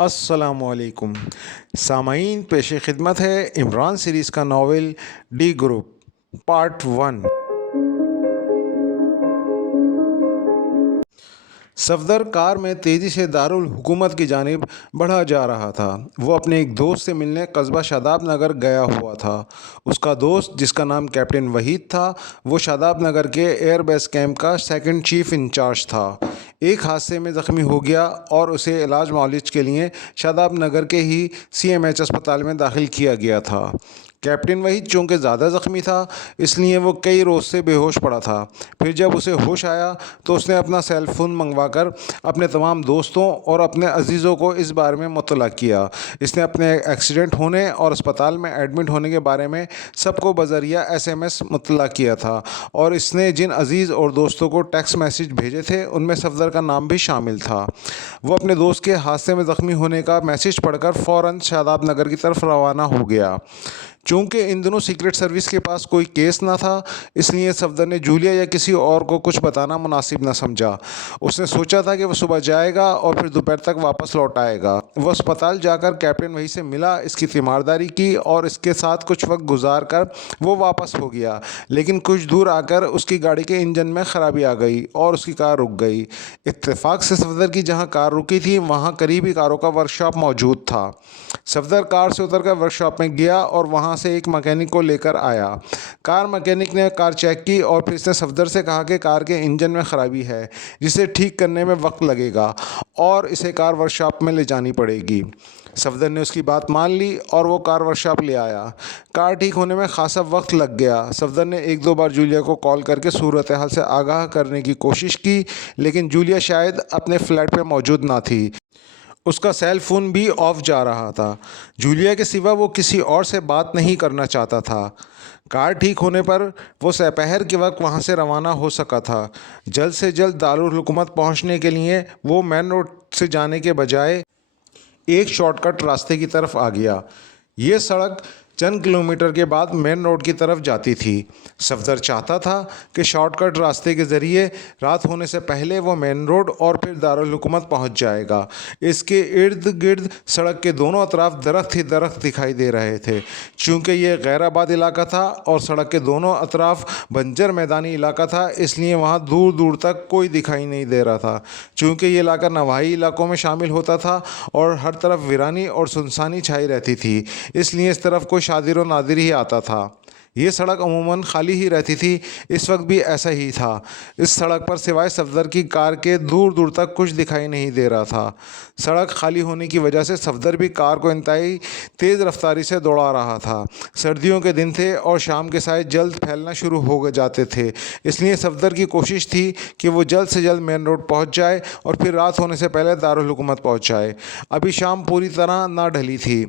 अस्सलामुअलैकुम सामाईन, पेश खिदमत है इमरान सीरीज़ का novel D group part 1। Safdar car में तेज़ी से दारुल हुकूमत की जानिब बढ़ा जा रहा था। वो अपने एक दोस्त से मिलने कस्बा शादाब नगर गया हुआ था। उसका दोस्त, जिसका नाम कैप्टन वहीद था, वो शादाब नगर के एयरबेस कैंप का सेकंड चीफ इंचार्ज था। एक हादसे में ज़ख्मी हो गया और उसे इलाज मालिज के लिए शादाब नगर के ही CMH अस्पताल में दाखिल किया गया था। कैप्टन वहीद चूँकि ज़्यादा ज़ख्मी था, इसलिए वो कई रोज़ से बेहोश पड़ा था। फिर जब उसे होश आया तो उसने अपना सेल फ़ोन मंगवाकर अपने तमाम दोस्तों और अपने अजीज़ों को इस बारे में मुत्तला किया। इसने अपने एक्सीडेंट होने और अस्पताल में एडमिट होने के बारे में सबको बज़रिया SMS मुत्तला किया था, और इसने जिन अजीज़ और दोस्तों को टेक्स्ट मैसेज भेजे थे उनमें सफदर का नाम भी शामिल था। वो अपने दोस्त के हादसे में ज़ख्मी होने का मैसेज पढ़कर फ़ौरन शादाब नगर की तरफ रवाना हो गया। चूँकि इन दिनों सीक्रेट सर्विस के पास कोई केस ना था, इसलिए सफदर ने जूलिया या किसी और को कुछ बताना मुनासिब न समझा। उसने सोचा था कि वह सुबह जाएगा और फिर दोपहर तक वापस लौट आएगा। वह अस्पताल जाकर कैप्टन वही से मिला, इसकी तीमारदारी की और इसके साथ कुछ वक्त गुजार कर वो वापस हो गया। लेकिन कुछ दूर आकर उसकी गाड़ी के इंजन में ख़राबी आ गई और उसकी कार रुक गई। इत्तेफाक से सफदर की जहाँ कार रुकी थी वहाँ करीबी कारों का वर्कशॉप मौजूद था। सफदर कार से उतरकर वर्कशॉप में गया और वहाँ से एक मैकेनिक को लेकर आया। कार मैकेनिक ने कार चेक की और फिर इसने सफदर से कहा कि कार के इंजन में ख़राबी है, जिसे ठीक करने में वक्त लगेगा और इसे कार वर्कशॉप में ले जानी पड़ेगी। सफदर ने उसकी बात मान ली और वो कार वर्कशॉप ले आया। कार ठीक होने में खासा वक्त लग गया। सफदर ने एक दो बार जूलिया को कॉल करके सूरत हाल से आगाह करने की कोशिश की, लेकिन जूलिया शायद अपने फ्लैट पे मौजूद ना थी। उसका सेल फ़ोन भी ऑफ जा रहा था। जूलिया के सिवा वो किसी और से बात नहीं करना चाहता था। कार ठीक होने पर वो दोपहर के वक्त वहाँ से रवाना हो सका था। जल्द से जल्द दारुल हुकूमत पहुँचने के लिए वो मेन रोड से जाने के बजाय एक शॉर्टकट रास्ते की तरफ आ गया। ये सड़क चंद किलोमीटर के बाद मेन रोड की तरफ जाती थी। सफदर चाहता था कि शॉर्टकट रास्ते के ज़रिए रात होने से पहले वो मेन रोड और फिर दारुल हुकूमत पहुंच जाएगा। इसके इर्द गिर्द सड़क के दोनों अतराफ दरख्त ही दरख्त दिखाई दे रहे थे। चूँकि ये गैराबाद इलाका था और सड़क के दोनों अतराफ बंजर मैदानी इलाका था, इसलिए वहाँ दूर दूर तक कोई दिखाई नहीं दे रहा था। चूँकि ये इलाका नवाही इलाकों में शामिल होता था और हर तरफ वीरानी और सुनसानी छाई रहती थी, इसलिए इस तरफ कोई शादिर व नादिर ही आता था। ये सड़क अमूमन खाली ही रहती थी। इस वक्त भी ऐसा ही था। इस सड़क पर सिवाय सफदर की कार के दूर दूर तक कुछ दिखाई नहीं दे रहा था। सड़क खाली होने की वजह से सफदर भी कार को इंतहाई तेज़ रफ्तारी से दौड़ा रहा था। सर्दियों के दिन थे और शाम के साए जल्द फैलना शुरू हो जाते थे, इसलिए सफदर की कोशिश थी कि वो जल्द से जल्द मेन रोड पहुंच जाए और फिर रात होने से पहले दारुल हुकूमत पहुंच जाए। अभी शाम पूरी तरह ना ढली थी,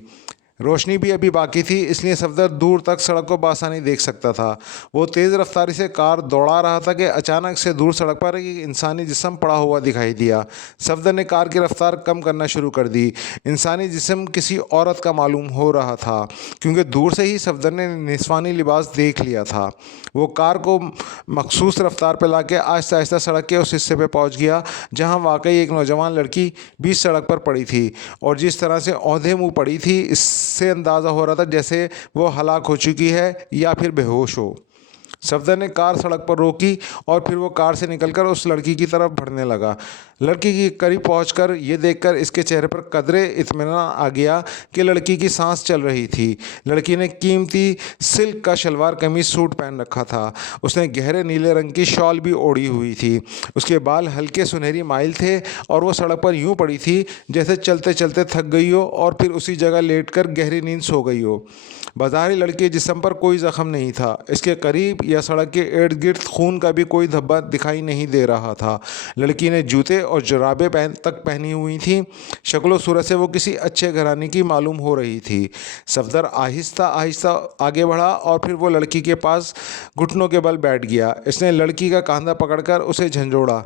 रोशनी भी अभी बाकी थी, इसलिए सफदर दूर तक सड़क को बासानी देख सकता था। वो तेज़ रफ्तारी से कार दौड़ा रहा था कि अचानक से दूर सड़क पर एक इंसानी जिस्म पड़ा हुआ दिखाई दिया। सफदर ने कार की रफ्तार कम करना शुरू कर दी। इंसानी जिस्म किसी औरत का मालूम हो रहा था, क्योंकि दूर से ही सफदर ने निस्वानी लिबास देख लिया था। वो कार को मखसूस रफ्तार पर ला के आहिस्ता आहिस्ता सड़क के उस हिस्से पर पहुँच गया जहाँ वाकई एक नौजवान लड़की बीच सड़क पर पड़ी थी, और जिस तरह से औंधे मुँह पड़ी थी इससे अंदाज़ा हो रहा था जैसे वो हलाक हो चुकी है या फिर बेहोश हो। सफदर ने कार सड़क पर रोकी और फिर वो कार से निकलकर उस लड़की की तरफ बढ़ने लगा। लड़की के करीब पहुंचकर ये देखकर इसके चेहरे पर कदरे इत्मीनान आ गया कि लड़की की सांस चल रही थी। लड़की ने कीमती सिल्क का शलवार कमीज सूट पहन रखा था। उसने गहरे नीले रंग की शॉल भी ओढ़ी हुई थी। उसके बाल हल्के सुनहरी माइल थे और वो सड़क पर यूं पड़ी थी जैसे चलते चलते थक गई हो और फिर उसी जगह लेटकर गहरी नींद सो गई हो। बाज़ारी लड़के के जिस्म पर कोई ज़ख्म नहीं था। इसके करीब या सड़क के इर्द गिर्द खून का भी कोई धब्बा दिखाई नहीं दे रहा था। लड़की ने जूते और जुराबें पहनी हुई थी। शक्ल सूरत से वो किसी अच्छे घराने की मालूम हो रही थी। सफदर आहिस्ता आहिस्ता आगे बढ़ा और फिर वो लड़की के पास घुटनों के बल बैठ गया। इसने लड़की का कंधा पकड़कर उसे झंझोड़ा।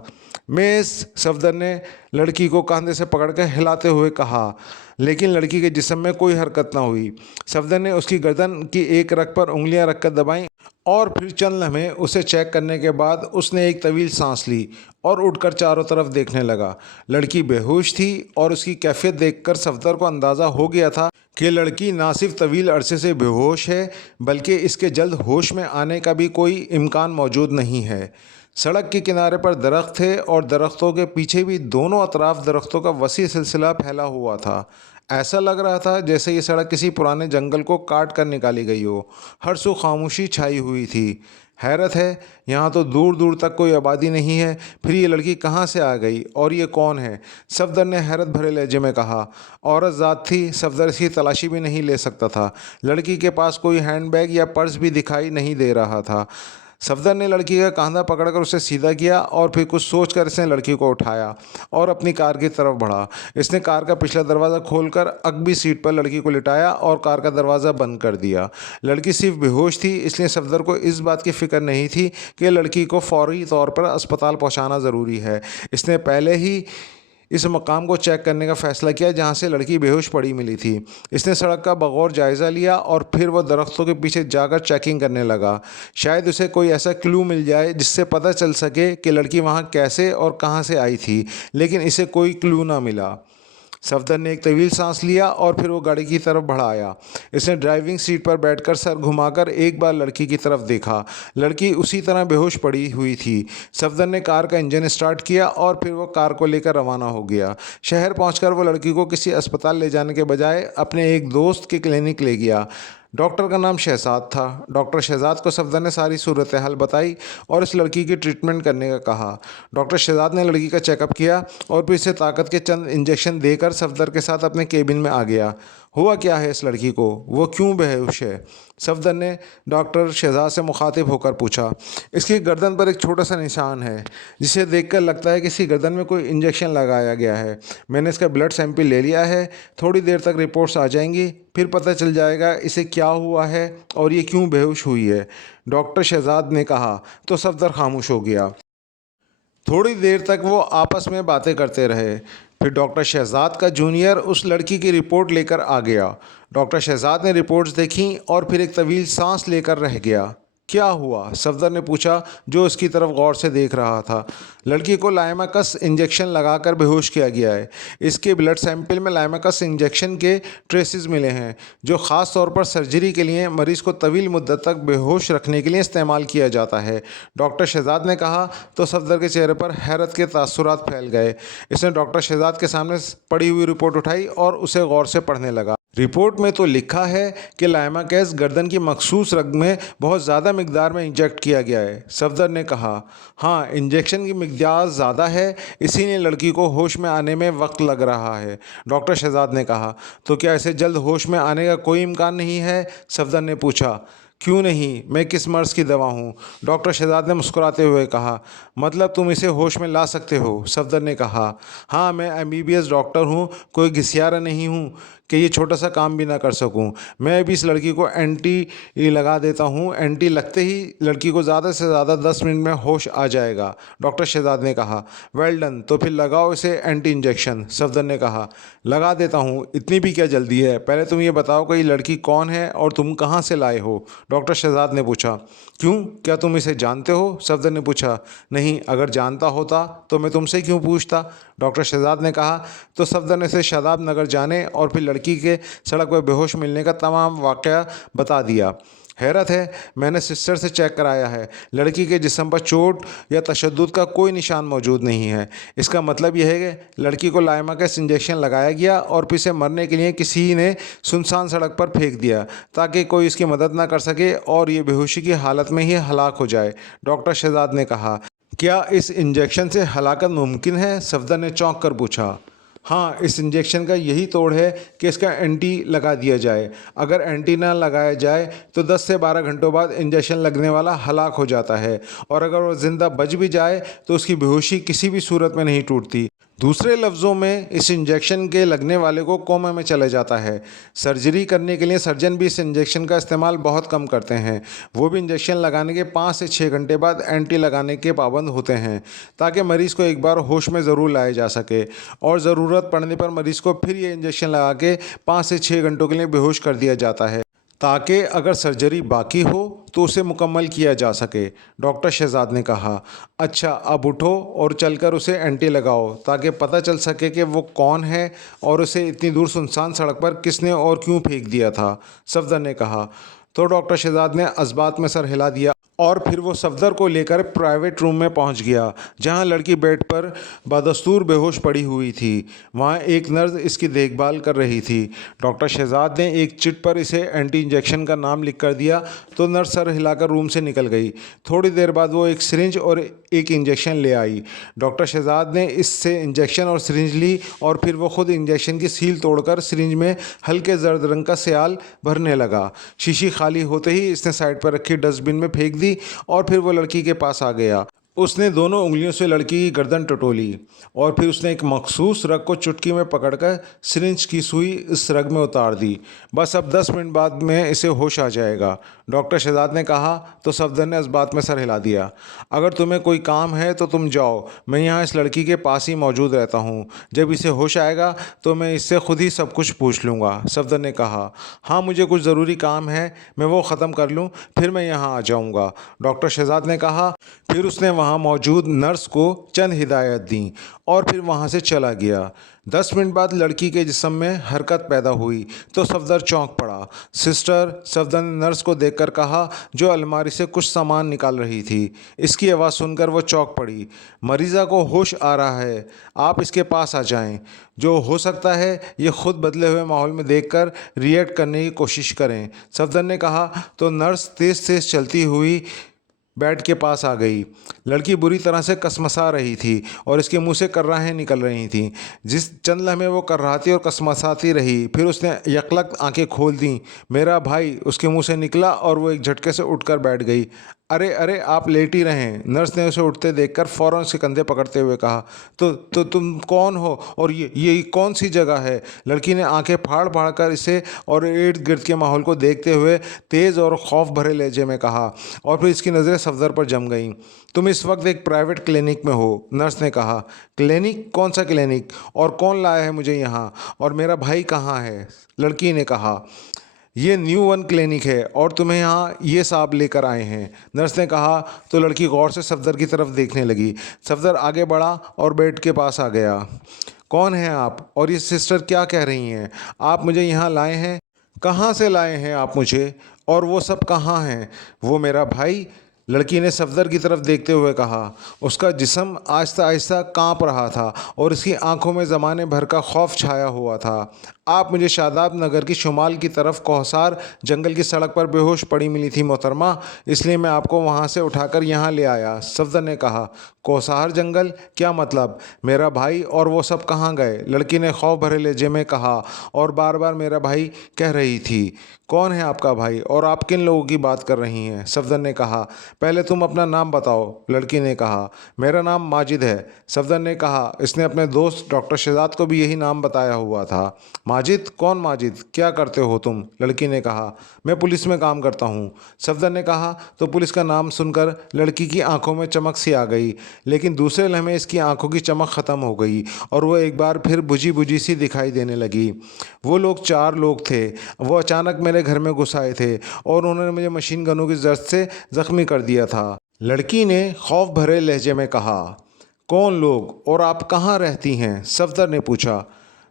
मिस, सफदर ने लड़की को कंधे से पकड़कर हिलाते हुए कहा, लेकिन लड़की के जिस्म में कोई हरकत न हुई। सफदर ने उसकी गर्दन की एक रग पर उंगलियां रखकर दबाई और फिर चंद लम्हे उसे चेक करने के बाद उसने एक तवील सांस ली और उठकर चारों तरफ देखने लगा। लड़की बेहोश थी और उसकी कैफियत देखकर सफदर को अंदाज़ा हो गया था कि लड़की ना सिर्फ तवील अरसे से बेहोश है बल्कि इसके जल्द होश में आने का भी कोई इम्कान मौजूद नहीं है। सड़क के किनारे पर दरख्त थे और दरख्तों के पीछे भी दोनों अतराफ दरख्तों का वसी सिलसिला फैला हुआ था। ऐसा लग रहा था जैसे ये सड़क किसी पुराने जंगल को काट कर निकाली गई हो। हर सू खामोशी छाई हुई थी। हैरत है, यहाँ तो दूर दूर तक कोई आबादी नहीं है, फिर ये लड़की कहाँ से आ गई और ये कौन है? सफदर ने हैरत भरे लहजे में कहा। औरत ज़ात थी, सफदर इसकी तलाशी भी नहीं ले सकता था। लड़की के पास कोई हैंडबैग या पर्स भी दिखाई नहीं दे रहा था। सफदर ने लड़की का कंधा पकड़कर उसे सीधा किया और फिर कुछ सोचकर इसने लड़की को उठाया और अपनी कार की तरफ बढ़ा। इसने कार का पिछला दरवाज़ा खोलकर अगबी सीट पर लड़की को लिटाया और कार का दरवाज़ा बंद कर दिया। लड़की सिर्फ बेहोश थी, इसलिए सफदर को इस बात की फ़िक्र नहीं थी कि लड़की को फौरी तौर पर अस्पताल पहुंचाना ज़रूरी है। इसने पहले ही इस मकाम को चेक करने का फ़ैसला किया जहां से लड़की बेहोश पड़ी मिली थी। इसने सड़क का बगौर जायज़ा लिया और फिर वह दरख्तों के पीछे जाकर चेकिंग करने लगा। शायद उसे कोई ऐसा क्लू मिल जाए जिससे पता चल सके कि लड़की वहां कैसे और कहां से आई थी, लेकिन इसे कोई क्लू ना मिला। सफदर ने एक तवील सांस लिया और फिर वो गाड़ी की तरफ बढ़ाया। इसने ड्राइविंग सीट पर बैठकर सर घुमाकर एक बार लड़की की तरफ देखा। लड़की उसी तरह बेहोश पड़ी हुई थी। सफदर ने कार का इंजन स्टार्ट किया और फिर वो कार को लेकर रवाना हो गया। शहर पहुंचकर वो लड़की को किसी अस्पताल ले जाने के बजाय अपने एक दोस्त के क्लिनिक ले गया। डॉक्टर का नाम शहजाद था। डॉक्टर शहजाद को सफदर ने सारी सूरत हाल बताई और इस लड़की की ट्रीटमेंट करने का कहा। डॉक्टर शहजाद ने लड़की का चेकअप किया और फिर इसे ताकत के चंद इंजेक्शन देकर सफदर के साथ अपने केबिन में आ गया। हुआ क्या है इस लड़की को? वो क्यों बेहोश है? सफदर ने डॉक्टर शहजाद से मुखातिब होकर पूछा। इसकी गर्दन पर एक छोटा सा निशान है जिसे देखकर लगता है कि इसकी गर्दन में कोई इंजेक्शन लगाया गया है। मैंने इसका ब्लड सैंपल ले लिया है। थोड़ी देर तक रिपोर्ट्स आ जाएंगी, फिर पता चल जाएगा इसे क्या हुआ है और ये क्यों बेहोश हुई है, डॉक्टर शहजाद ने कहा। तो सफदर खामोश हो गया। थोड़ी देर तक वो आपस में बातें करते रहे। फिर डॉक्टर शहजाद का जूनियर उस लड़की की रिपोर्ट लेकर आ गया। डॉक्टर शहजाद ने रिपोर्ट्स देखीं और फिर एक तवील सांस लेकर रह गया। क्या हुआ? सफदर ने पूछा, जो उसकी तरफ गौर से देख रहा था। लड़की को लाइमाकस इंजेक्शन लगाकर बेहोश किया गया है। इसके ब्लड सैंपल में लाइमाकस इंजेक्शन के ट्रेसेस मिले हैं, जो ख़ास तौर पर सर्जरी के लिए मरीज़ को तवील मुद्दत तक बेहोश रखने के लिए इस्तेमाल किया जाता है, डॉक्टर शहजाद ने कहा। तो सफदर के चेहरे पर हैरत के तासुरात फैल गए। इसने डॉक्टर शहजाद के सामने पड़ी हुई रिपोर्ट उठाई और उसे गौर से पढ़ने लगा। रिपोर्ट में तो लिखा है कि लाइमाकस गर्दन की मखसूस रग में बहुत ज़्यादा मिकदार में इंजेक्ट किया गया है, सफदर ने कहा। हाँ, इंजेक्शन की मिकदार ज़्यादा है, इसीलिए लड़की को होश में आने में वक्त लग रहा है, डॉक्टर शहजाद ने कहा। तो क्या इसे जल्द होश में आने का कोई इम्कान नहीं है? सफदर ने पूछा। क्यों नहीं, मैं किस मर्ज़ की दवा हूँ, डॉक्टर शहजाद ने मुस्कुराते हुए कहा। मतलब तुम इसे होश में ला सकते हो, सफदर ने कहा। हाँ, मैं MBBS डॉक्टर हूँ, कोई घिसियारा नहीं हूँ कि ये छोटा सा काम भी ना कर सकूं। मैं भी इस लड़की को एंटी लगा देता हूं। एंटी लगते ही लड़की को ज़्यादा से ज़्यादा 10 मिनट में होश आ जाएगा, डॉक्टर शहजाद ने कहा। वेल डन, तो फिर लगाओ इसे एंटी इंजेक्शन, सफदर ने कहा। लगा देता हूं, इतनी भी क्या जल्दी है? पहले तुम ये बताओ कि ये लड़की कौन है और तुम कहाँ से लाए हो, डॉक्टर शहजाद ने पूछा। क्यों, क्या तुम इसे जानते हो, सफदर ने पूछा। नहीं, अगर जानता होता तो मैं तुमसे क्यों पूछता, डॉक्टर शहजाद ने कहा। तो सफदर ने इसे शादाब नगर जाने और फिर लड़की के सड़क पर बेहोश मिलने का तमाम वाक़या बता दिया। हैरत है, मैंने सिस्टर से चेक कराया है, लड़की के जिस्म पर चोट या तशद्दुद का कोई निशान मौजूद नहीं है। इसका मतलब यह है कि लड़की को लाइमाकस इंजेक्शन लगाया गया और फिर से मरने के लिए किसी ने सुनसान सड़क पर फेंक दिया ताकि कोई इसकी मदद ना कर सके और ये बेहोशी की हालत में ही हलाक हो जाए, डॉक्टर शहजाद ने कहा। क्या इस इंजेक्शन से हलाकत मुमकिन है, सफदर ने चौंक कर पूछा। हाँ, इस इंजेक्शन का यही तोड़ है कि इसका एंटी लगा दिया जाए। अगर एंटी ना लगाया जाए तो 10 से 12 घंटों बाद इंजेक्शन लगने वाला हलाक हो जाता है और अगर वो ज़िंदा बच भी जाए तो उसकी बेहोशी किसी भी सूरत में नहीं टूटती। दूसरे लफ्ज़ों में, इस इंजेक्शन के लगने वाले को कोमा में चले जाता है। सर्जरी करने के लिए सर्जन भी इस इंजेक्शन का इस्तेमाल बहुत कम करते हैं। वो भी इंजेक्शन लगाने के 5 से 6 घंटे बाद एंटी लगाने के पाबंद होते हैं ताकि मरीज़ को एक बार होश में ज़रूर लाया जा सके और ज़रूरत पड़ने पर मरीज़ को फिर ये इंजेक्शन लगा के 5 से 6 घंटों के लिए बेहोश कर दिया जाता है ताकि अगर सर्जरी बाकी हो तो उसे मुकम्मल किया जा सके। डॉक्टर शहजाद ने कहा, अच्छा अब उठो और चलकर उसे एंटी लगाओ ताकि पता चल सके कि वो कौन है और उसे इतनी दूर सुनसान सड़क पर किसने और क्यों फेंक दिया था, सफदर ने कहा। तो डॉक्टर शहजाद ने इस्बात में सर हिला दिया और फिर वो सफदर को लेकर प्राइवेट रूम में पहुंच गया जहां लड़की बेड पर बदस्तूर बेहोश पड़ी हुई थी। वहां एक नर्स इसकी देखभाल कर रही थी। डॉक्टर शहजाद ने एक चिट पर इसे एंटी इंजेक्शन का नाम लिख कर दिया तो नर्स सर हिलाकर रूम से निकल गई। थोड़ी देर बाद वो एक सिरिंज और एक इंजेक्शन ले आई। डॉक्टर शहजाद ने इससे इंजेक्शन और सिरिंज ली और फिर वो खुद इंजेक्शन की सील तोड़कर सिरिंज में हल्के जर्द रंग का सियाल भरने लगा। शीशी खाली होते ही इसने साइड पर रखी डस्टबिन में फेंक दी और फिर वो लड़की के पास आ गया। उसने दोनों उंगलियों से लड़की की गर्दन टटोली और फिर उसने एक मखसूस रग को चुटकी में पकड़कर सिरिंज की सुई इस रग में उतार दी। बस अब 10 मिनट बाद में इसे होश आ जाएगा, डॉक्टर शहजाद ने कहा। तो सफदर ने इस बात में सर हिला दिया। अगर तुम्हें कोई काम है तो तुम जाओ, मैं यहाँ इस लड़की के पास ही मौजूद रहता हूँ। जब इसे होश आएगा तो मैं इससे खुद ही सब कुछ पूछ लूँगा, सफदर ने कहा। हाँ, मुझे कुछ ज़रूरी काम है, मैं वो ख़त्म कर लूँ फिर मैं यहाँ आ जाऊँगा, डॉक्टर शहजाद ने कहा। फिर उसने वहाँ मौजूद नर्स को चंद हिदायत दी और फिर वहाँ से चला गया। 10 मिनट बाद लड़की के जिस्म में हरकत पैदा हुई तो सफदर चौंक पड़ा। सिस्टर, सफदर ने नर्स को देखकर कहा जो अलमारी से कुछ सामान निकाल रही थी। इसकी आवाज़ सुनकर वो चौंक पड़ी। मरीज़ा को होश आ रहा है, आप इसके पास आ जाएं। जो हो सकता है ये खुद बदले हुए माहौल में देखकर रिएक्ट करने की कोशिश करें, सफदर ने कहा। तो नर्स तेज़ तेज़ चलती हुई बेड के पास आ गई। लड़की बुरी तरह से कसमसा रही थी और इसके मुंह से कर्राहें निकल रही थीं। जिस चंद लम्हे वो कर्राती और कसमसाती रही, फिर उसने यकलक आंखें खोल दी। मेरा भाई उसके मुंह से निकला और वो एक झटके से उठकर बैठ गई। अरे अरे, आप लेट ही रहें, नर्स ने उसे उठते देखकर फ़ौरन उसके कंधे पकड़ते हुए कहा। तो तुम कौन हो और ये कौन सी जगह है? लड़की ने आंखें फाड़ फाड़ कर इसे और इर्द गिर्द के माहौल को देखते हुए तेज़ और खौफ भरे लहजे में कहा और फिर इसकी नज़रें सफदर पर जम गईं। तुम इस वक्त एक प्राइवेट क्लिनिक में हो, नर्स ने कहा। क्लिनिक? कौन सा क्लिनिक? और कौन लाया है मुझे यहाँ? और मेरा भाई कहाँ है? लड़की ने कहा। ये न्यू वन क्लिनिक है और तुम्हें यहाँ ये साहब लेकर आए हैं, नर्स ने कहा। तो लड़की गौर से सफदर की तरफ देखने लगी। सफदर आगे बढ़ा और बेड के पास आ गया। कौन हैं आप और ये सिस्टर क्या कह रही हैं? आप मुझे यहाँ लाए हैं? कहाँ से लाए हैं आप मुझे? और वो सब कहाँ हैं? वो मेरा भाई, लड़की ने सफदर की तरफ देखते हुए कहा। उसका जिस्म आहिस्ता आहिस्ता कांप रहा था और उसकी आंखों में ज़माने भर का खौफ छाया हुआ था। आप मुझे शादाब नगर की शुमाल की तरफ कोहसार जंगल की सड़क पर बेहोश पड़ी मिली थी मोहतरमा, इसलिए मैं आपको वहाँ से उठाकर यहाँ ले आया, सफदर ने कहा। कोहसार जंगल? क्या मतलब? मेरा भाई और वो सब कहाँ गए? लड़की ने खौफ भरे लहजे में कहा और बार बार मेरा भाई कह रही थी। कौन है आपका भाई और आप किन लोगों की बात कर रही हैं? सफदर ने कहा। पहले तुम अपना नाम बताओ, लड़की ने कहा। मेरा नाम माजिद है, सफदर ने कहा। इसने अपने दोस्त डॉक्टर शहजाद को भी यही नाम बताया हुआ था। माजिद? कौन माजिद? क्या करते हो तुम? लड़की ने कहा। मैं पुलिस में काम करता हूँ, सफदर ने कहा। तो पुलिस का नाम सुनकर लड़की की आंखों में चमक सी आ गई, लेकिन दूसरे लम्हे इसकी आंखों की चमक ख़त्म हो गई और वह एक बार फिर बुझी बुझी सी दिखाई देने लगी। वो लोग 4 लोग थे। वो अचानक मेरे घर में घुस आए थे और उन्होंने मुझे मशीन गनों की जर्द से ज़ख्मी कर दिया था, लड़की ने खौफ भरे लहजे में कहा। कौन लोग और आप कहाँ रहती हैं? सफदर ने पूछा।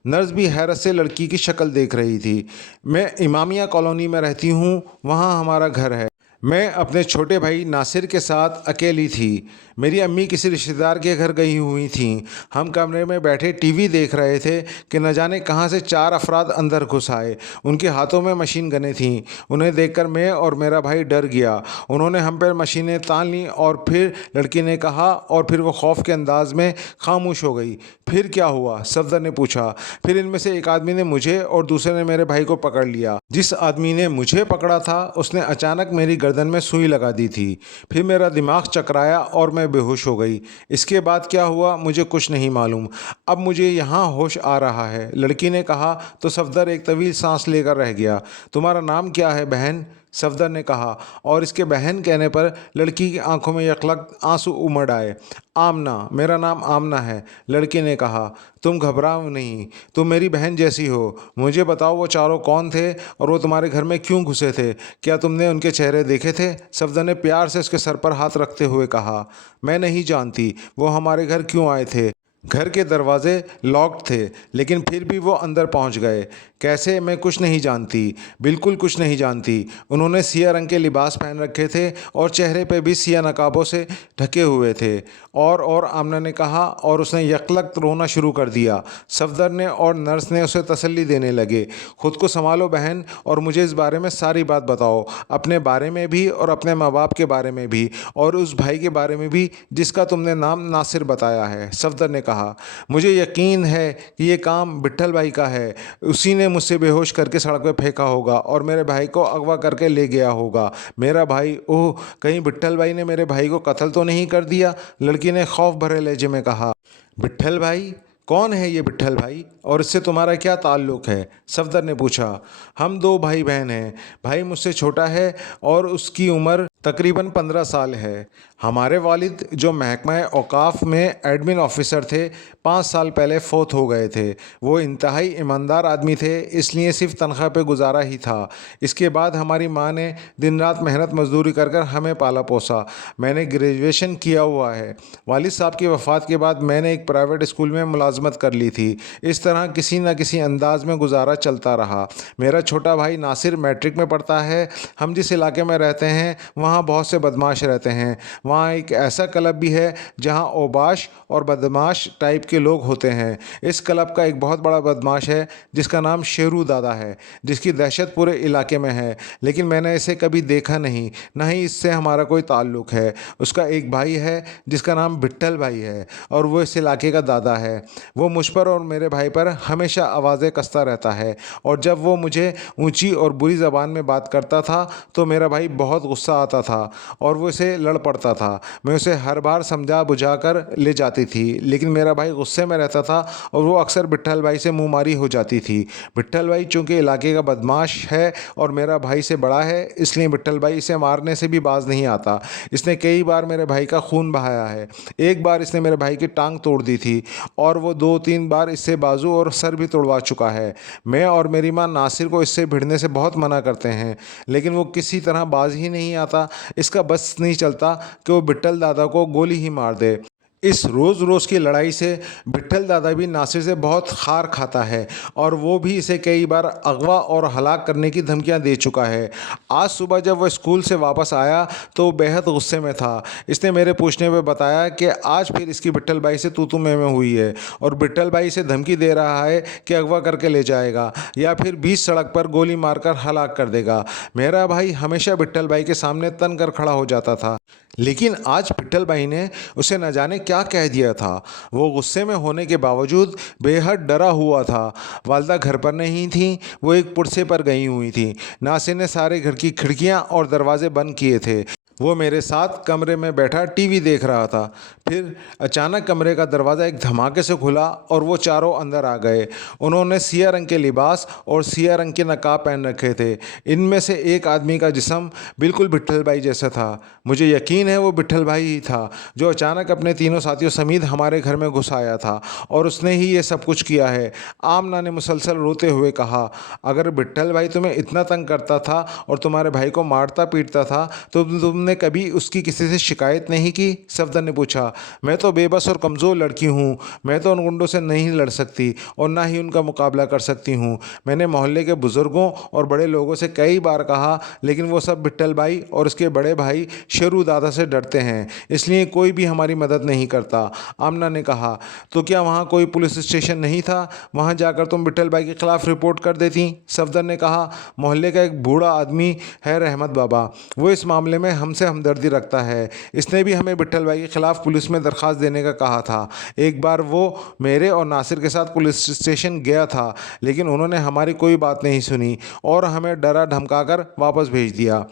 नर्स भी हैरत से लड़की की शक्ल देख रही थी। मैं इमामिया कॉलोनी में रहती हूँ, वहाँ हमारा घर है। मैं अपने छोटे भाई नासिर के साथ अकेली थी। मेरी अम्मी किसी रिश्तेदार के घर गई हुई थीं। हम कमरे में बैठे टीवी देख रहे थे कि न जाने कहाँ से 4 अफराद अंदर घुस आए। उनके हाथों में मशीन गनें थीं। उन्हें देखकर मैं और मेरा भाई डर गया। उन्होंने हम पर मशीनें तान लीं और फिर, लड़की ने कहा और फिर वो खौफ के अंदाज में खामोश हो गई। फिर क्या हुआ? सफदर ने पूछा। फिर इनमें से एक आदमी ने मुझे और दूसरे ने मेरे भाई को पकड़ लिया। जिस आदमी ने मुझे पकड़ा था उसने अचानक मेरी गर्दन में सुई लगा दी थी। फिर मेरा दिमाग चकराया और मैं बेहोश हो गई। इसके बाद क्या हुआ मुझे कुछ नहीं मालूम। अब मुझे यहाँ होश आ रहा है, लड़की ने कहा। तो सफदर एक तवील सांस लेकर रह गया। तुम्हारा नाम क्या है बहन? सफदर ने कहा, और इसके बहन कहने पर लड़की की आंखों में यकलक आंसू उमड़ आए। आमना, मेरा नाम आमना है, लड़की ने कहा। तुम घबराओ नहीं, तुम मेरी बहन जैसी हो। मुझे बताओ वो चारों कौन थे और वो तुम्हारे घर में क्यों घुसे थे? क्या तुमने उनके चेहरे देखे थे? सफदर ने प्यार से उसके सर पर हाथ रखते हुए कहा। मैं नहीं जानती वो हमारे घर क्यों आए थे। घर के दरवाजे लॉक्ड थे, लेकिन फिर भी वो अंदर पहुंच गए। कैसे? मैं कुछ नहीं जानती, बिल्कुल कुछ नहीं जानती। उन्होंने सिया रंग के लिबास पहन रखे थे और चेहरे पे भी सिया नकाबों से ढके हुए थे। और आमना ने कहा, और उसने यकलक रोना शुरू कर दिया। सफदर ने और नर्स ने उसे तसल्ली देने लगे। खुद को संभालो बहन, और मुझे इस बारे में सारी बात बताओ, अपने बारे में भी और अपने माँ बाप के बारे में भी, और उस भाई के बारे में भी जिसका तुमने नाम नासिर बताया है। सफदर ने कहा, मुझे यकीन है कि ये काम विट्ठल भाई का है। उसी ने मुझसे बेहोश करके सड़क पर फेंका होगा और मेरे भाई को अगवा करके ले गया होगा। मेरा भाई, ओह, कहीं विट्ठल भाई ने मेरे भाई को कत्ल तो नहीं कर दिया? लड़की ने खौफ भरे लहजे में कहा। विट्ठल भाई? कौन है ये विट्ठल भाई, और इससे तुम्हारा क्या ताल्लुक़ है? सफदर ने पूछा। हम दो भाई बहन हैं। भाई मुझसे छोटा है और उसकी उम्र तकरीबन 15 साल है। हमारे वालिद, जो महकमा औकाफ़ में एडमिन ऑफिसर थे, 5 साल पहले फ़ौत हो गए थे। वो इंतहाई ईमानदार आदमी थे, इसलिए सिर्फ तनख्वाह पे गुजारा ही था। इसके बाद हमारी माँ ने दिन रात मेहनत मजदूरी कर कर हमें पाला पोसा। मैंने ग्रेजुएशन किया हुआ है। वालिद साहब की वफ़ात के बाद मैंने एक प्राइवेट स्कूल में मुलाजमत कर ली थी। इस तरह किसी न किसी अंदाज में गुजारा चलता रहा। मेरा छोटा भाई नासिर मैट्रिक में पढ़ता है। हम जिस इलाके में रहते हैं वहाँ बहुत से बदमाश रहते हैं। वहाँ एक ऐसा क्लब भी है जहाँ ओबाश और बदमाश टाइप के लोग होते हैं। इस क्लब का एक बहुत बड़ा बदमाश है जिसका नाम शेरू दादा है, जिसकी दहशत पूरे इलाके में है, लेकिन मैंने इसे कभी देखा नहीं, ना ही इससे हमारा कोई ताल्लुक़ है। उसका एक भाई है जिसका नाम विट्ठल भाई है, और वो इस इलाके का दादा है। वो मुझ पर और मेरे भाई पर हमेशा आवाज़ें कसता रहता है, और जब वो मुझे ऊंची और बुरी ज़बान में बात करता था तो मेरा भाई बहुत गुस्सा आता था और वो इसे लड़ पड़ता था। मैं उसे हर बार समझा बुझा कर ले जाती थी, लेकिन मेरा भाई गुस्से में रहता था और वो अक्सर विट्ठल भाई से मुँहमारी हो जाती थी। विट्ठल भाई चूँकि इलाके का बदमाश है और मेरा भाई से बड़ा है, इसलिए विट्ठल भाई इसे मारने से भी बाज नहीं आता। इसने कई बार मेरे भाई का खून बहाया है। एक बार इसने मेरे भाई की टांग तोड़ दी थी, और वो 2-3 बार इससे बाजू और सर भी तोड़वा चुका है। मैं और मेरी माँ नासिर को इससे भिड़ने से बहुत मना करते हैं, लेकिन वो किसी तरह बाज ही नहीं आता। इसका बस नहीं चलता कि वो विट्ठल दादा को गोली ही मार दे। इस रोज़ रोज़ की लड़ाई से विट्ठल दादा भी नासिर से बहुत खार खाता है, और वो भी इसे कई बार अगवा और हलाक करने की धमकियां दे चुका है। आज सुबह जब वह स्कूल से वापस आया तो वो बेहद गुस्से में था। इसने मेरे पूछने पे बताया कि आज फिर इसकी विट्ठल भाई से तू मैं हुई है, और विट्ठल भाई इसे धमकी दे रहा है कि अगवा करके ले जाएगा या फिर बीच सड़क पर गोली मारकर हलाक कर देगा। मेरा भाई हमेशा विट्ठल भाई के सामने तन कर खड़ा हो जाता था, लेकिन आज विट्ठल भाई ने उसे न जाने क्या कह दिया था। वो गुस्से में होने के बावजूद बेहद डरा हुआ था। वालदा घर पर नहीं थी, वो एक पुरसे पर गई हुई थी। नासिर ने सारे घर की खिड़कियां और दरवाजे बंद किए थे। वो मेरे साथ कमरे में बैठा टीवी देख रहा था। फिर अचानक कमरे का दरवाज़ा एक धमाके से खुला और वो चारों अंदर आ गए। उन्होंने सिया रंग के लिबास और सिया रंग के नकाब पहन रखे थे। इनमें से एक आदमी का जिस्म बिल्कुल विट्ठल भाई जैसा था। मुझे यकीन है वो विट्ठल भाई ही था जो अचानक अपने तीनों साथियों समेत हमारे घर में घुस आया था, और उसने ही ये सब कुछ किया है। आमना ने मुसलसल रोते हुए कहा, अगर विट्ठल भाई तुम्हें इतना तंग करता था और तुम्हारे भाई को मारता पीटता था तो तुमने कभी उसकी किसी से शिकायत नहीं की? सफदर ने पूछा। मैं तो बेबस और कमज़ोर लड़की हूँ। मैं तो उन गुंडों से नहीं लड़ सकती और ना ही उनका मुकाबला कर सकती हूँ। मैंने मोहल्ले के बुज़ुर्गों और बड़े लोगों से कई बार कहा, लेकिन वो सब विट्ठल भाई और उसके बड़े भाई शेरू दादा से डरते हैं, इसलिए कोई भी हमारी मदद नहीं करता। आमना ने कहा, तो क्या वहाँ कोई पुलिस स्टेशन नहीं था? वहाँ जाकर तुम विट्ठल भाई के खिलाफ रिपोर्ट कर देती। सफदर ने कहा, मोहल्ले का एक बूढ़ा आदमी है रहमत बाबा, वो इस मामले में हमसे हमदर्दी रखता है। इसने भी हमें विट्ठल भाई के खिलाफ पुलिस में दरख्वास्त देने का कहा था। एक बार वो मेरे और नासिर के साथ पुलिस स्टेशन गया था, लेकिन उन्होंने हमारी कोई बात नहीं सुनी और हमें डरा धमकाकर वापस भेज दिया।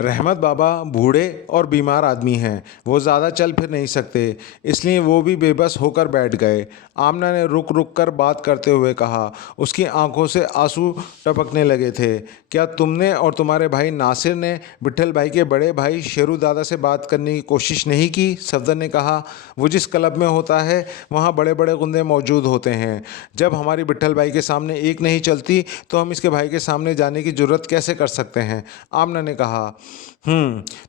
रहमत बाबा बूढ़े और बीमार आदमी हैं, वो ज़्यादा चल फिर नहीं सकते, इसलिए वो भी बेबस होकर बैठ गए। आमना ने रुक रुक कर बात करते हुए कहा। उसकी आंखों से आंसू टपकने लगे थे। क्या तुमने और तुम्हारे भाई नासिर ने विट्ठल भाई के बड़े भाई शेरू दादा से बात करने की कोशिश नहीं की? सफदर ने कहा। वो जिस क्लब में होता है वहाँ बड़े बड़े गुंडे मौजूद होते हैं। जब हमारी विट्ठल भाई के सामने एक नहीं चलती तो हम इसके भाई के सामने जाने की जुर्रत कैसे कर सकते हैं? आमना ने कहा।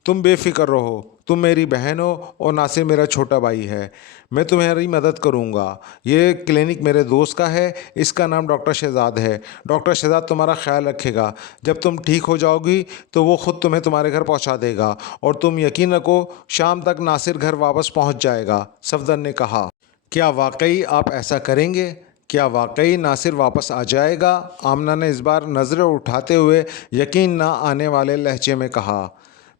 तुम बेफिक्र रहो, तुम मेरी बहन हो और नासिर मेरा छोटा भाई है। मैं तुम्हारी मदद करूंगा। ये क्लिनिक मेरे दोस्त का है, इसका नाम डॉक्टर शहजाद है। डॉक्टर शहजाद तुम्हारा ख्याल रखेगा। जब तुम ठीक हो जाओगी तो वो खुद तुम्हें तुम्हारे घर पहुंचा देगा और तुम यकीन रखो शाम तक नासिर घर वापस पहुंच जाएगा। सफदर ने कहा। क्या वाकई आप ऐसा करेंगे? क्या वाकई नासिर वापस आ जाएगा? आमना ने इस बार नज़रें उठाते हुए यकीन न आने वाले लहजे में कहा।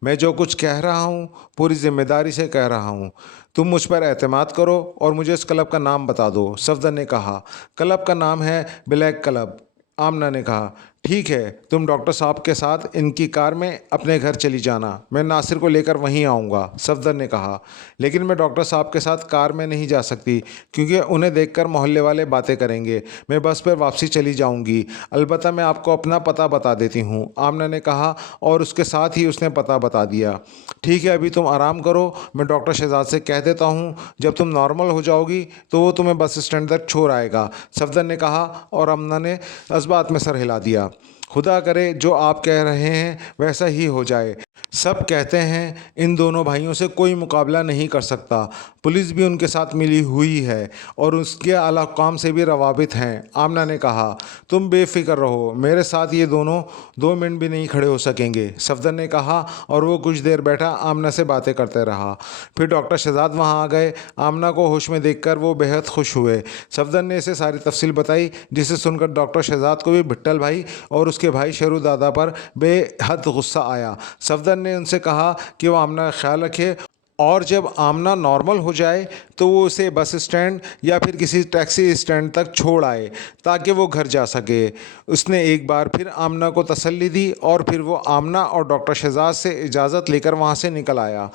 मैं जो कुछ कह रहा हूँ पूरी जिम्मेदारी से कह रहा हूँ। तुम मुझ पर एतमाद करो और मुझे इस क्लब का नाम बता दो। सफदर ने कहा। क्लब का नाम है ब्लैक क्लब। आमना ने कहा। ठीक है, तुम डॉक्टर साहब के साथ इनकी कार में अपने घर चली जाना, मैं नासिर को लेकर वहीं आऊँगा। सफदर ने कहा। लेकिन मैं डॉक्टर साहब के साथ कार में नहीं जा सकती क्योंकि उन्हें देखकर मोहल्ले वाले बातें करेंगे। मैं बस पर वापसी चली जाऊंगी। अलबत्ता मैं आपको अपना पता बता देती हूँ, आमना ने कहा और उसके साथ ही उसने पता बता दिया। ठीक है, अभी तुम आराम करो, मैं डॉक्टर शहजाद से कह देता हूँ जब तुम नॉर्मल हो जाओगी तो वो तुम्हें बस स्टैंड तक छोड़ आएगा। सफदर ने कहा और आमना ने इस बात में सर हिला दिया। खुदा करे जो आप कह रहे हैं वैसा ही हो जाए। सब कहते हैं इन दोनों भाइयों से कोई मुकाबला नहीं कर सकता। पुलिस भी उनके साथ मिली हुई है और उसके आला काम से भी रवाबित हैं। आमना ने कहा। तुम बेफिक्र रहो, मेरे साथ ये दोनों 2 मिनट भी नहीं खड़े हो सकेंगे। सफदर ने कहा और वो कुछ देर बैठा आमना से बातें करते रहा। फिर डॉक्टर शहजाद वहाँ आ गए। आमना को होश में देखकर वो बेहद खुश हुए। सफदर ने इसे सारी तफसील बताई जिसे सुनकर डॉक्टर शहजाद को भी भट्टल भाई और उसके भाई शेरू दादा पर बेहद गुस्सा आया। सफदर ने उनसे कहा कि वो आमना का ख्याल रखे और जब आमना नॉर्मल हो जाए तो वो उसे बस स्टैंड या फिर किसी टैक्सी स्टैंड तक छोड़ आए ताकि वो घर जा सके। उसने एक बार फिर आमना को तसल्ली दी और फिर वो आमना और डॉक्टर शहजाद से इजाज़त लेकर वहाँ से निकल आया।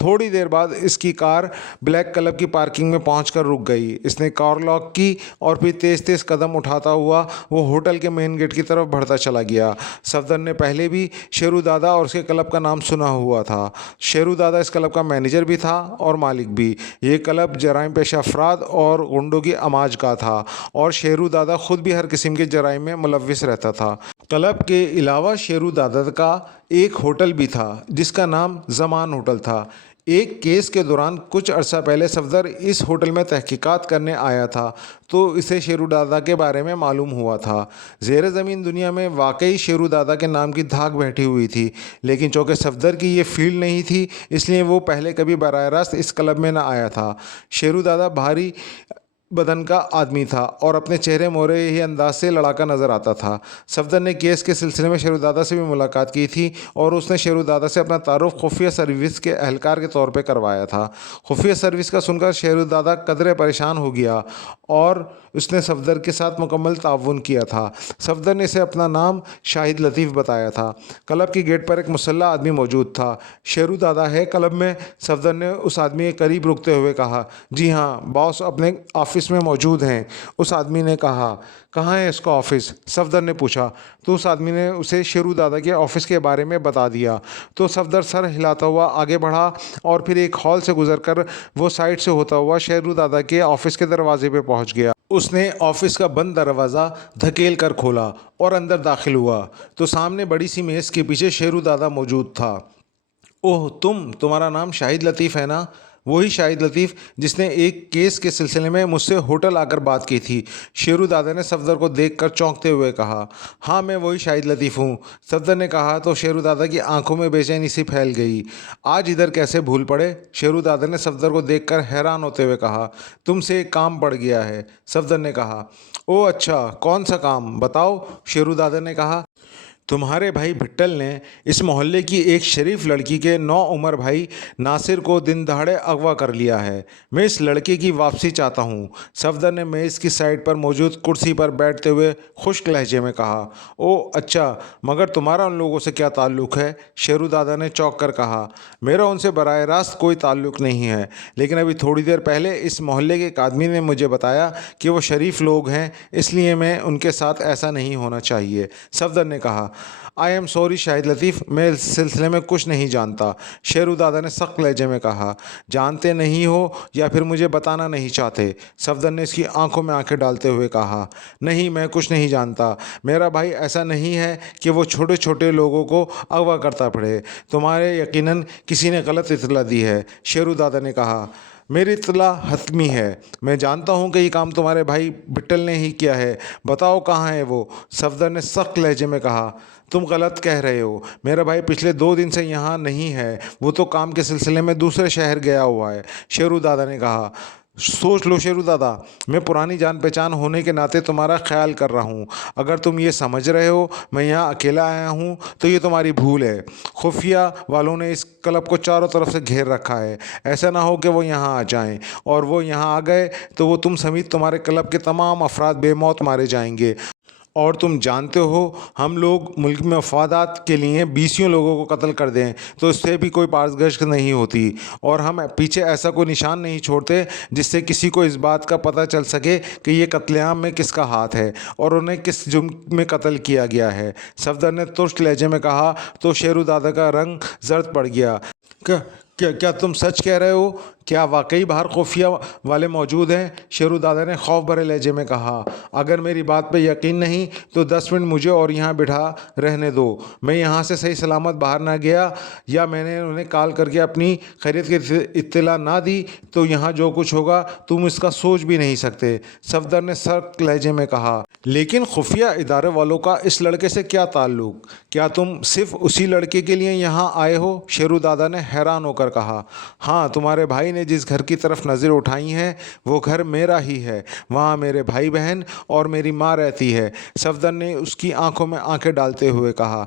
थोड़ी देर बाद इसकी कार ब्लैक क्लब की पार्किंग में पहुंचकर रुक गई। इसने कार लॉक की और फिर तेज़ तेज़ कदम उठाता हुआ वो होटल के मेन गेट की तरफ बढ़ता चला गया। सफदर ने पहले भी शेरू दादा और उसके क्लब का नाम सुना हुआ था। शेरू दादा इस क्लब का मैनेजर भी था और मालिक भी। ये क्लब जराइम पेशा अफराद और गुंडों की अमाज का था और शेरू दादा खुद भी हर किस्म के जराइम में मुलव्विस रहता था। क्लब के अलावा शेरू दादा का एक होटल भी था जिसका नाम जमान होटल था। एक केस के दौरान कुछ अरसा पहले सफदर इस होटल में तहकीकात करने आया था तो इसे शेरू दादा के बारे में मालूम हुआ था। ज़ेर ज़मीन दुनिया में वाकई शेरू दादा के नाम की धाक बैठी हुई थी, लेकिन चूँकि सफदर की ये फील्ड नहीं थी इसलिए वो पहले कभी बराह रास्त इस क्लब में ना आया था। शेरू दादा भारी बदन का आदमी था और अपने चेहरे मोहरे ही अंदाज से लड़ाका नज़र आता था। सफदर ने केस के सिलसिले में शेरू दादा से भी मुलाकात की थी और उसने शेरू दादा से अपना तारुफ खुफिया सर्विस के एहलकार के तौर पे करवाया था। खुफिया सर्विस का सुनकर शेरू दादा कदरे परेशान हो गया और उसने सफदर के साथ मुकम्मल ताउन किया था। सफदर ने इसे अपना नाम शाहिद लतीफ़ बताया था। क्लब की गेट पर एक मुसल्ला आदमी मौजूद था। शेरू दादा है क्लब में? सफदर ने उस आदमी के करीब रुकते हुए कहा। जी हाँ, बॉस अपने ऑफिस में मौजूद हैं। उस आदमी ने कहा। कहाँ है इसका ऑफिस? सफदर ने पूछा। तो उस आदमी ने उसे शेरू दादा के ऑफिस के बारे में बता दिया। तो सफदर सर हिलाता हुआ आगे बढ़ा और फिर एक हॉल से गुजरकर वो साइड से होता हुआ शेरू दादा के ऑफिस के दरवाजे पे पहुंच गया। उसने ऑफिस का बंद दरवाज़ा धकेल कर खोला और अंदर दाखिल हुआ तो सामने बड़ी सी मेज़ के पीछे शेरू दादा मौजूद था। ओह, तुम्हारा नाम शाहिद लतीफ़ है ना? वही शाहिद लतीफ़ जिसने एक केस के सिलसिले में मुझसे होटल आकर बात की थी। शेरू दादा ने सफदर को देखकर चौंकते हुए कहा। हाँ, मैं वही शाहिद लतीफ़ हूँ। सफदर ने कहा तो शेरू दादा की आंखों में बेचैनी सी फैल गई। आज इधर कैसे भूल पड़े? शेरू दादा ने सफदर को देखकर हैरान होते हुए कहा। तुमसे एक काम पड़ गया है। सफदर ने कहा। ओह अच्छा, कौन सा काम बताओ? शेरू दादा ने कहा। तुम्हारे भाई भिट्टल ने इस मोहल्ले की एक शरीफ लड़की के 9 उम्र भाई नासिर को दिन दहाड़े अगवा कर लिया है। मैं इस लड़के की वापसी चाहता हूँ। सफदर ने मेज़ की साइड पर मौजूद कुर्सी पर बैठते हुए खुश्क लहजे में कहा। ओ अच्छा, मगर तुम्हारा उन लोगों से क्या ताल्लुक़ है? शेरू दादा ने चौंक कर कहा। मेरा उनसे बराह रास्त कोई ताल्लुक़ नहीं है, लेकिन अभी थोड़ी देर पहले इस मोहल्ले के एक आदमी ने मुझे बताया कि वो शरीफ लोग हैं, इसलिए मैं उनके साथ ऐसा नहीं होना चाहिए। सफदर ने कहा। आई एम सॉरी शाहिद लतीफ़, मैं इस सिलसिले में कुछ नहीं जानता। शेरू दादा ने सख्त लहजे में कहा। जानते नहीं हो या फिर मुझे बताना नहीं चाहते? सफदर ने इसकी आंखों में आंखें डालते हुए कहा। नहीं, मैं कुछ नहीं जानता। मेरा भाई ऐसा नहीं है कि वो छोटे छोटे लोगों को अगवा करता पड़े। तुम्हारे यकीनन किसी ने गलत इत्तला दी है। शेरू दादा ने कहा। मेरी इत्तला हतमी है। मैं जानता हूँ कि ये काम तुम्हारे भाई भिट्टल ने ही किया है। बताओ कहाँ है वो? सफदर ने सख्त लहजे में कहा। तुम गलत कह रहे हो। मेरा भाई पिछले 2 दिन से यहाँ नहीं है। वो तो काम के सिलसिले में दूसरे शहर गया हुआ है। शेरू दादा ने कहा। सोच लो शेरू दादा, मैं पुरानी जान पहचान होने के नाते तुम्हारा ख्याल कर रहा हूँ। अगर तुम ये समझ रहे हो मैं यहाँ अकेला आया हूँ तो ये तुम्हारी भूल है। खुफिया वालों ने इस क्लब को चारों तरफ से घेर रखा है। ऐसा ना हो कि वो यहाँ आ जाएं, और वो यहाँ आ गए तो वो तुम समेत तुम्हारे क्लब के तमाम अफराद बेमौत मारे जाएंगे। और तुम जानते हो, हम लोग मुल्क में मफादात के लिए 20 लोगों को कत्ल कर दें तो इससे भी कोई पारगश्त नहीं होती, और हम पीछे ऐसा कोई निशान नहीं छोड़ते जिससे किसी को इस बात का पता चल सके कि ये कत्लेआम में किसका हाथ है और उन्हें किस जुर्म में कत्ल किया गया है। सफदर ने तुर्क लहजे में कहा तो शेरू दादा का रंग जर्द पड़ गया। क्या क्या क्या तुम सच कह रहे हो? क्या वाकई बाहर खुफिया वाले मौजूद हैं? शेरू दादा ने खौफ भरे लहजे में कहा। अगर मेरी बात पे यकीन नहीं तो 10 मिनट मुझे और यहाँ बिठा रहने दो। मैं यहाँ से सही सलामत बाहर ना गया या मैंने उन्हें कॉल करके अपनी खैरियत की इत्तला ना दी तो यहाँ जो कुछ होगा तुम इसका सोच भी नहीं सकते। सफदर ने सख्त लहजे में कहा। लेकिन खुफिया इदारे वालों का इस लड़के से क्या ताल्लुक़? क्या तुम सिर्फ उसी लड़के के लिए यहाँ आए हो? शेरू दादा ने हैरान होकर कहा। हाँ, तुम्हारे भाई ने जिस घर की तरफ नज़र उठाई हैं वो घर मेरा ही है। वहाँ मेरे भाई बहन और मेरी माँ रहती है। सफदर ने उसकी आंखों में आंखें डालते हुए कहा।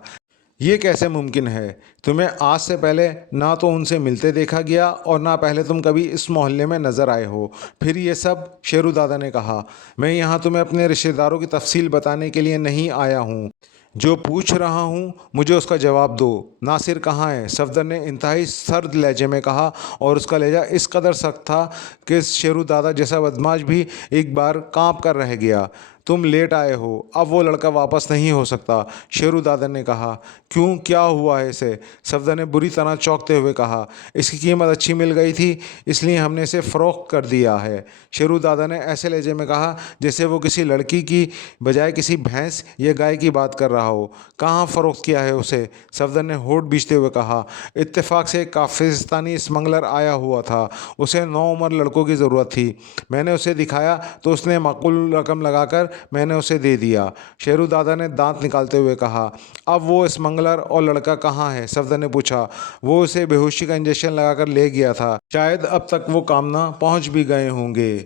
ये कैसे मुमकिन है? तुम्हें आज से पहले ना तो उनसे मिलते देखा गया और ना पहले तुम कभी इस मोहल्ले में नज़र आए हो, फिर ये सब? शेरू दादा ने कहा। मैं यहाँ तुम्हें अपने रिश्तेदारों की तफसील बताने के लिए नहीं आया हूँ। जो पूछ रहा हूँ मुझे उसका जवाब दो। नासिर कहाँ है? सफदर ने इंतहाई सर्द लहजे में कहा, और उसका लहजा इस कदर सख्त था कि शेरू दादा जैसा बदमाश भी एक बार कांप कर रह गया। तुम लेट आए हो, अब वो लड़का वापस नहीं हो सकता। शेरू दादा ने कहा। क्यों, क्या हुआ है इसे? सफदर ने बुरी तरह चौंकते हुए कहा। इसकी कीमत अच्छी मिल गई थी इसलिए हमने इसे फ़रोख्त कर दिया है। शेरू दादा ने ऐसे लहजे में कहा जैसे वो किसी लड़की की बजाय किसी भैंस या गाय की बात कर रहा हो। कहाँ फ़रोख्त किया है उसे? सफदर ने होठ बीचते हुए कहा। इत्तेफाक से एक काफिस्तानी स्मगलर आया हुआ था। उसे 9 उम्र लड़कों की ज़रूरत थी। मैंने उसे दिखाया तो उसने माकूल रकम लगाकर मैंने उसे दे दिया। शेरू दादा ने दांत निकालते हुए कहा। अब वो स्मगलर और लड़का कहाँ है? सफदर ने पूछा। वो उसे बेहोशी का इंजेक्शन लगाकर ले गया था। शायद अब तक वो कामना पहुंच भी गए होंगे।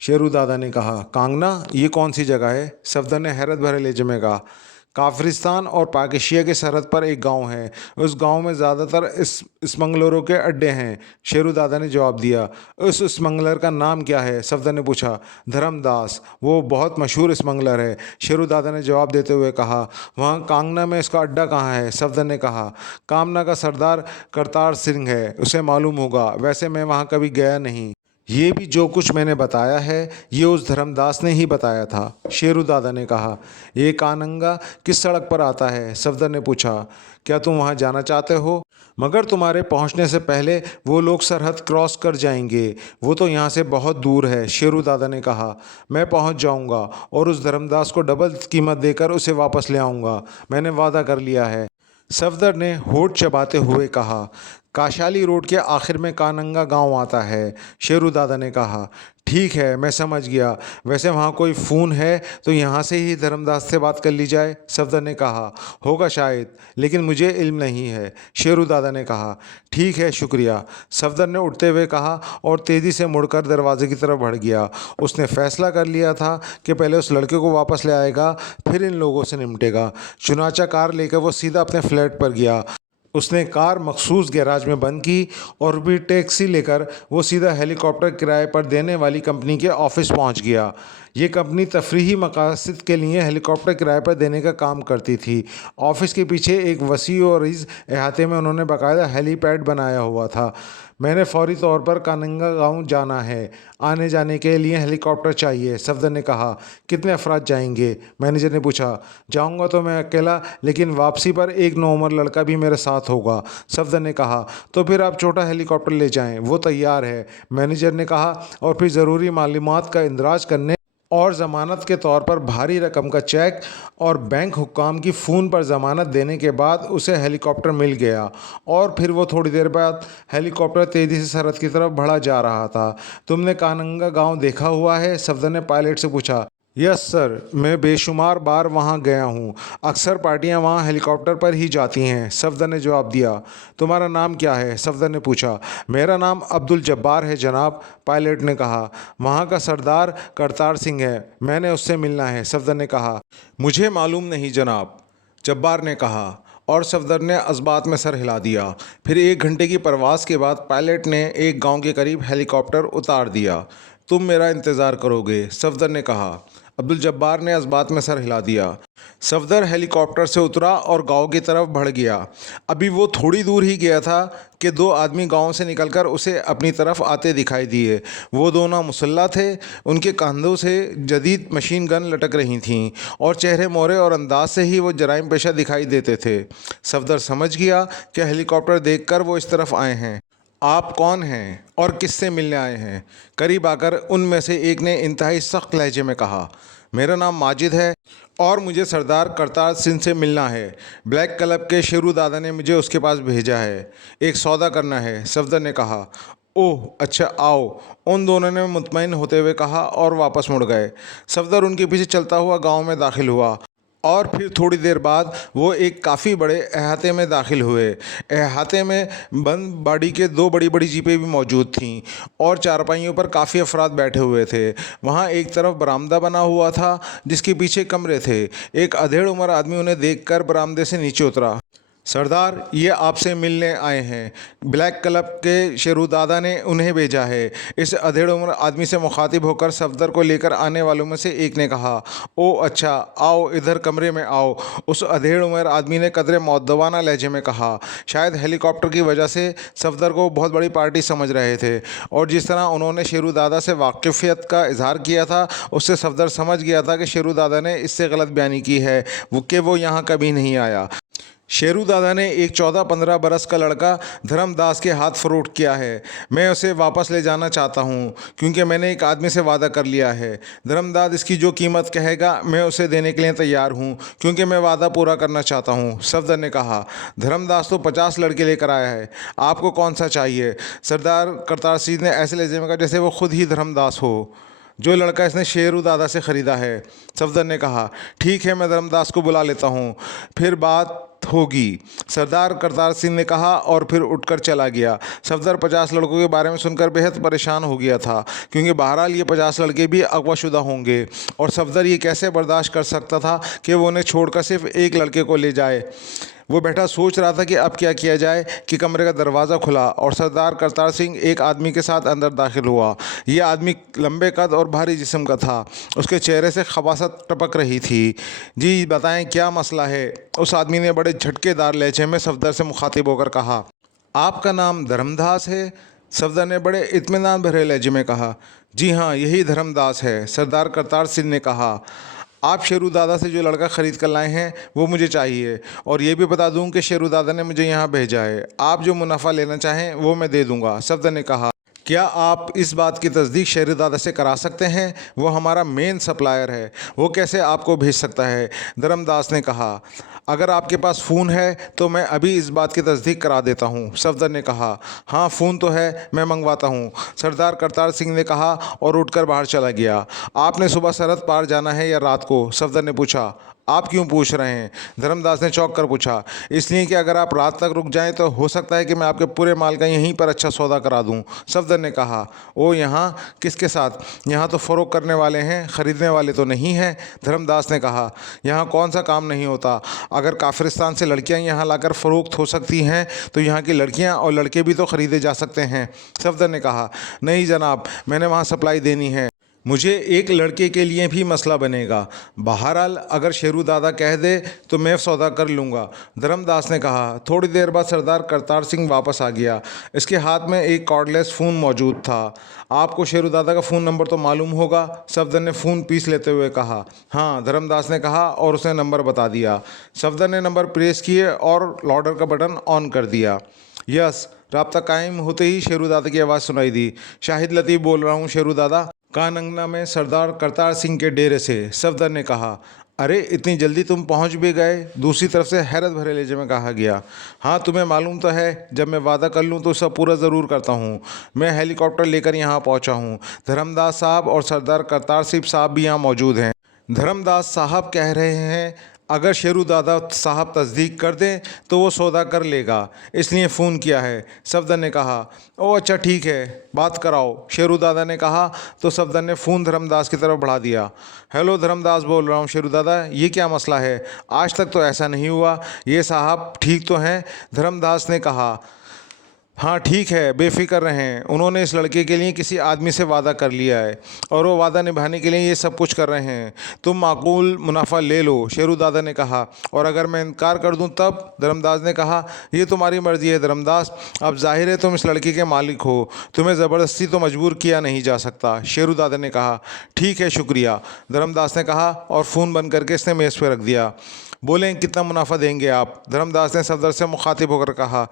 शेरू दादा ने कहा। कांगना, ये कौन सी जगह है? सफदर ने हैरत भरे लहजे में कहा। काफिरिस्तान और पाकिस्तान की सरहद पर एक गांव है। उस गांव में ज़्यादातर स्मगलरों के अड्डे हैं। शेरू दादा ने जवाब दिया। उस स्मगलर का नाम क्या है? सफदर ने पूछा। धर्मदास, वो बहुत मशहूर स्मगलर है। शेरू दादा ने जवाब देते हुए कहा। वहाँ कांगना में इसका अड्डा कहाँ है? सफदर ने कहा। कामना का सरदार करतार सिंह है, उसे मालूम होगा। वैसे मैं वहाँ कभी गया नहीं। ये भी जो कुछ मैंने बताया है ये उस धर्मदास ने ही बताया था। शेरू दादा ने कहा। ये कानंगा किस सड़क पर आता है? सफदर ने पूछा। क्या तुम वहाँ जाना चाहते हो? मगर तुम्हारे पहुँचने से पहले वो लोग सरहद क्रॉस कर जाएंगे। वो तो यहाँ से बहुत दूर है। शेरू दादा ने कहा। मैं पहुँच जाऊँगा और उस धर्मदास को डबल कीमत देकर उसे वापस ले आऊँगा। मैंने वादा कर लिया है। सफदर ने होठ चबाते हुए कहा। काशाली रोड के आखिर में कानंगा गांव आता है, शेरू दादा ने कहा। ठीक है, मैं समझ गया। वैसे वहाँ कोई फ़ोन है तो यहाँ से ही धर्मदास से बात कर ली जाए, सफदर ने कहा। होगा शायद, लेकिन मुझे इल्म नहीं है, शेरू दादा ने कहा। ठीक है, शुक्रिया, सफदर ने उठते हुए कहा और तेज़ी से मुड़कर दरवाजे की तरफ बढ़ गया। उसने फैसला कर लिया था कि पहले उस लड़के को वापस ले आएगा, फिर इन लोगों से निपटेगा। चुनाचा कार लेकर वो सीधा अपने फ्लैट पर गया। उसने कार मखसूस गैराज में बंद की और भी टैक्सी लेकर वो सीधा हेलीकॉप्टर किराए पर देने वाली कंपनी के ऑफिस पहुंच गया। ये कंपनी तफरीही मकासद के लिए हेलीकॉप्टर किराए पर देने का काम करती थी। ऑफिस के पीछे एक वसी और इस अहाते में उन्होंने बाकायदा हेलीपैड बनाया हुआ था। मैंने फौरी तौर पर कानंगा गांव जाना है, आने जाने के लिए हेलीकॉप्टर चाहिए, सफदर ने कहा। कितने अफराद जाएंगे, मैनेजर ने पूछा। जाऊंगा तो मैं अकेला, लेकिन वापसी पर एक नौउम्र लड़का भी मेरे साथ होगा, सफदर ने कहा। तो फिर आप छोटा हेलीकॉप्टर ले जाएं, वो तैयार है, मैनेजर ने कहा। और फिर ज़रूरी मालूमात का इंदराज करने और ज़मानत के तौर पर भारी रकम का चेक और बैंक हुक्काम की फ़ोन पर ज़मानत देने के बाद उसे हेलीकॉप्टर मिल गया। और फिर वो थोड़ी देर बाद हेलीकॉप्टर तेज़ी से सरहद की तरफ बढ़ा जा रहा था। तुमने कानंगा गांव देखा हुआ है, सफदर ने पायलट से पूछा। यस सर, मैं बेशुमार बार वहाँ गया हूँ। अक्सर पार्टियाँ वहाँ हेलीकॉप्टर पर ही जाती हैं, सफदर ने जवाब दिया। तुम्हारा नाम क्या है, सफदर ने पूछा। मेरा नाम अब्दुल जब्बार है जनाब, पायलट ने कहा। वहाँ का सरदार करतार सिंह है, मैंने उससे मिलना है, सफदर ने कहा। मुझे मालूम नहीं जनाब, जब्बार ने कहा। और सफदर ने अज़बात में सर हिला दिया। फिर 1 घंटे की परवास के बाद पायलट ने एक गांव के करीब हेलीकॉप्टर उतार दिया। तुम मेरा इंतज़ार करोगे, सफदर ने कहा। अब्दुल जब्बार ने इस्बात में सर हिला दिया। सफदर हेलीकॉप्टर से उतरा और गांव की तरफ बढ़ गया। अभी वो थोड़ी दूर ही गया था कि 2 आदमी गांव से निकलकर उसे अपनी तरफ आते दिखाई दिए। वो दोनों मुसल्ला थे, उनके कंधों से जदीद मशीन गन लटक रही थीं और चेहरे मोहरे और अंदाज से ही वो जराइम पेशा दिखाई देते थे। सफदर समझ गया कि हेलीकॉप्टर देखकर वो इस तरफ आए हैं। आप कौन हैं और किससे मिलने आए हैं? करीब आकर उनमें से एक ने इंतहाई सख्त लहजे में कहा। मेरा नाम माजिद है और मुझे सरदार करतार सिंह से मिलना है। ब्लैक क्लब के शेरू दादा ने मुझे उसके पास भेजा है। एक सौदा करना है, सफदर ने कहा। ओह अच्छा, आओ, उन दोनों ने मुतमईन होते हुए कहा और वापस मुड़ गए। सफदर उनके पीछे चलता हुआ गांव में दाखिल हुआ और फिर थोड़ी देर बाद वो एक काफ़ी बड़े अहाते में दाखिल हुए। अहाते में बंद बाड़ी के 2 बड़ी बड़ी जीपें भी मौजूद थीं और चारपाइयों पर काफ़ी अफराद बैठे हुए थे। वहाँ एक तरफ बरामदा बना हुआ था जिसके पीछे कमरे थे। एक अधेड़ उम्र आदमी उन्हें देखकर बरामदे से नीचे उतरा। सरदार, ये आपसे मिलने आए हैं। ब्लैक क्लब के शेरू दादा ने उन्हें भेजा है। इस अधेड़ उम्र आदमी से मुखातिब होकर सफदर को लेकर आने वालों में से एक ने कहा। ओ अच्छा, आओ इधर कमरे में आओ, उस अधेड़ उम्र आदमी ने कदरे मौदवाना लहजे में कहा। शायद हेलीकॉप्टर की वजह से सफदर को बहुत बड़ी पार्टी समझ रहे थे और जिस तरह उन्होंने शेरू दादा से वाकिफ़ियत का इजहार किया था, उससे सफदर समझ गया था कि शेरू दादा ने इससे गलत बयानी की है कि वो यहाँ कभी नहीं आया। शेरू दादा ने एक 14-15 बरस का लड़का धर्मदास के हाथ फरोख्त किया है। मैं उसे वापस ले जाना चाहता हूँ क्योंकि मैंने एक आदमी से वादा कर लिया है। धर्मदास इसकी जो कीमत कहेगा मैं उसे देने के लिए तैयार हूँ क्योंकि मैं वादा पूरा करना चाहता हूँ, सफदर ने कहा। धर्मदास तो 50 लड़के लेकर आया है, आपको कौन सा चाहिए? सरदार करतार सिंह ने ऐसे लहजे में कहा जैसे वो खुद ही धर्मदास हो। जो लड़का इसने शेरू दादा से ख़रीदा है, सफदर ने कहा। ठीक है, मैं धर्मदास को बुला लेता हूँ, फिर बात होगी, सरदार करतार सिंह ने कहा और फिर उठकर चला गया। सफदर 50 लड़कों के बारे में सुनकर बेहद परेशान हो गया था क्योंकि बहरहाल ये 50 लड़के भी अगवाशुदा होंगे और सफदर ये कैसे बर्दाश्त कर सकता था कि वो उन्हें छोड़कर सिर्फ एक लड़के को ले जाए। वो बैठा सोच रहा था कि अब क्या किया जाए कि कमरे का दरवाज़ा खुला और सरदार करतार सिंह एक आदमी के साथ अंदर दाखिल हुआ। यह आदमी लंबे कद और भारी जिस्म का था। उसके चेहरे से खबासत टपक रही थी। जी बताएं, क्या मसला है? उस आदमी ने बड़े झटकेदार लहजे में सफदर से मुखातिब होकर कहा। आपका नाम धर्मदास है? सफदर ने बड़े इत्मीनान भरे लहजे में कहा। जी हाँ, यही धर्मदास है, सरदार करतार सिंह ने कहा। आप शेरू दादा से जो लड़का ख़रीद कर लाए हैं वो मुझे चाहिए और ये भी बता दूं कि शेरू दादा ने मुझे यहाँ भेजा है। आप जो मुनाफा लेना चाहें वो मैं दे दूंगा, सफदर ने कहा। क्या आप इस बात की तस्दीक शेरू दादा से करा सकते हैं? वो हमारा मेन सप्लायर है, वो कैसे आपको भेज सकता है? धर्मदास ने कहा। अगर आपके पास फ़ोन है तो मैं अभी इस बात की तस्दीक करा देता हूँ, सफदर ने कहा। हाँ फ़ोन तो है, मैं मंगवाता हूँ, सरदार करतार सिंह ने कहा और उठकर बाहर चला गया। आपने सुबह सरहद पार जाना है या रात को, सफदर ने पूछा। आप क्यों पूछ रहे हैं, धर्मदास ने चौंक कर पूछा। इसलिए कि अगर आप रात तक रुक जाएं तो हो सकता है कि मैं आपके पूरे माल का यहीं पर अच्छा सौदा करा दूं, सफदर ने कहा। ओ यहाँ किसके साथ? यहाँ तो फ़रोख्त करने वाले हैं, ख़रीदने वाले तो नहीं हैं, धर्मदास ने कहा। यहाँ कौन सा काम नहीं होता? अगर काफिरिस्तान से लड़कियाँ यहाँ लाकर फ़रोख्त हो सकती हैं तो यहाँ की लड़कियाँ और लड़के भी तो ख़रीदे जा सकते हैं, सफदर ने कहा। नहीं जनाब, मैंने वहाँ सप्लाई देनी है, मुझे एक लड़के के लिए भी मसला बनेगा। बहरहाल अगर शेरू दादा कह दे तो मैं सौदा कर लूँगा, धर्मदास ने कहा। थोड़ी देर बाद सरदार करतार सिंह वापस आ गया। इसके हाथ में एक कॉर्डलेस फ़ोन मौजूद था। आपको शेरू दादा का फ़ोन नंबर तो मालूम होगा, सफदर ने फ़ोन पीस लेते हुए कहा। हाँ, धर्मदास ने कहा और उसने नंबर बता दिया। सफदर ने नंबर प्रेस किए और लाउडर का बटन ऑन कर दिया। यस, राब्ता कायम होते ही शेरू दादा की आवाज़ सुनाई दी। शाहिद लतीफ़ बोल रहा हूँ शेरू दादा, कानंगना में सरदार करतार सिंह के डेरे से, सफदर ने कहा। अरे इतनी जल्दी तुम पहुंच भी गए, दूसरी तरफ से हैरत भरे लहजे में कहा गया। हाँ तुम्हें मालूम तो है, जब मैं वादा कर लूँ तो सब पूरा ज़रूर करता हूँ। मैं हेलीकॉप्टर लेकर यहाँ पहुँचा हूँ। धर्मदास साहब और सरदार करतार सिंह साहब भी यहाँ मौजूद हैं। धर्मदास साहब कह रहे हैं अगर शेरू दादा साहब तस्दीक कर दें तो वो सौदा कर लेगा, इसलिए फ़ोन किया है, सफदर ने कहा। ओ अच्छा ठीक है, बात कराओ, शेरू दादा ने कहा तो सफदर ने फ़ोन धर्मदास की तरफ बढ़ा दिया। हेलो धर्मदास बोल रहा हूँ शेरू दादा, ये क्या मसला है? आज तक तो ऐसा नहीं हुआ। ये साहब ठीक तो हैं? धर्मदास ने कहा। हाँ ठीक है, बेफिक्र रहें। उन्होंने इस लड़के के लिए किसी आदमी से वादा कर लिया है और वो वादा निभाने के लिए ये सब कुछ कर रहे हैं। तुम माकूल मुनाफा ले लो, शेरू दादा ने कहा। और अगर मैं इनकार कर दूं तब? धर्मदास ने कहा। ये तुम्हारी मर्ज़ी है धर्मदास, अब जाहिर है तुम इस लड़के के मालिक हो, तुम्हें ज़बरदस्ती तो मजबूर किया नहीं जा सकता, शेरू दादा ने कहा। ठीक है शुक्रिया, धर्मदास ने कहा और फ़ोन बंद करके इसने मेज़ पर रख दिया। बोलें कितना मुनाफा देंगे आप? धर्मदास ने सफदर से मुखातिब होकर कहा।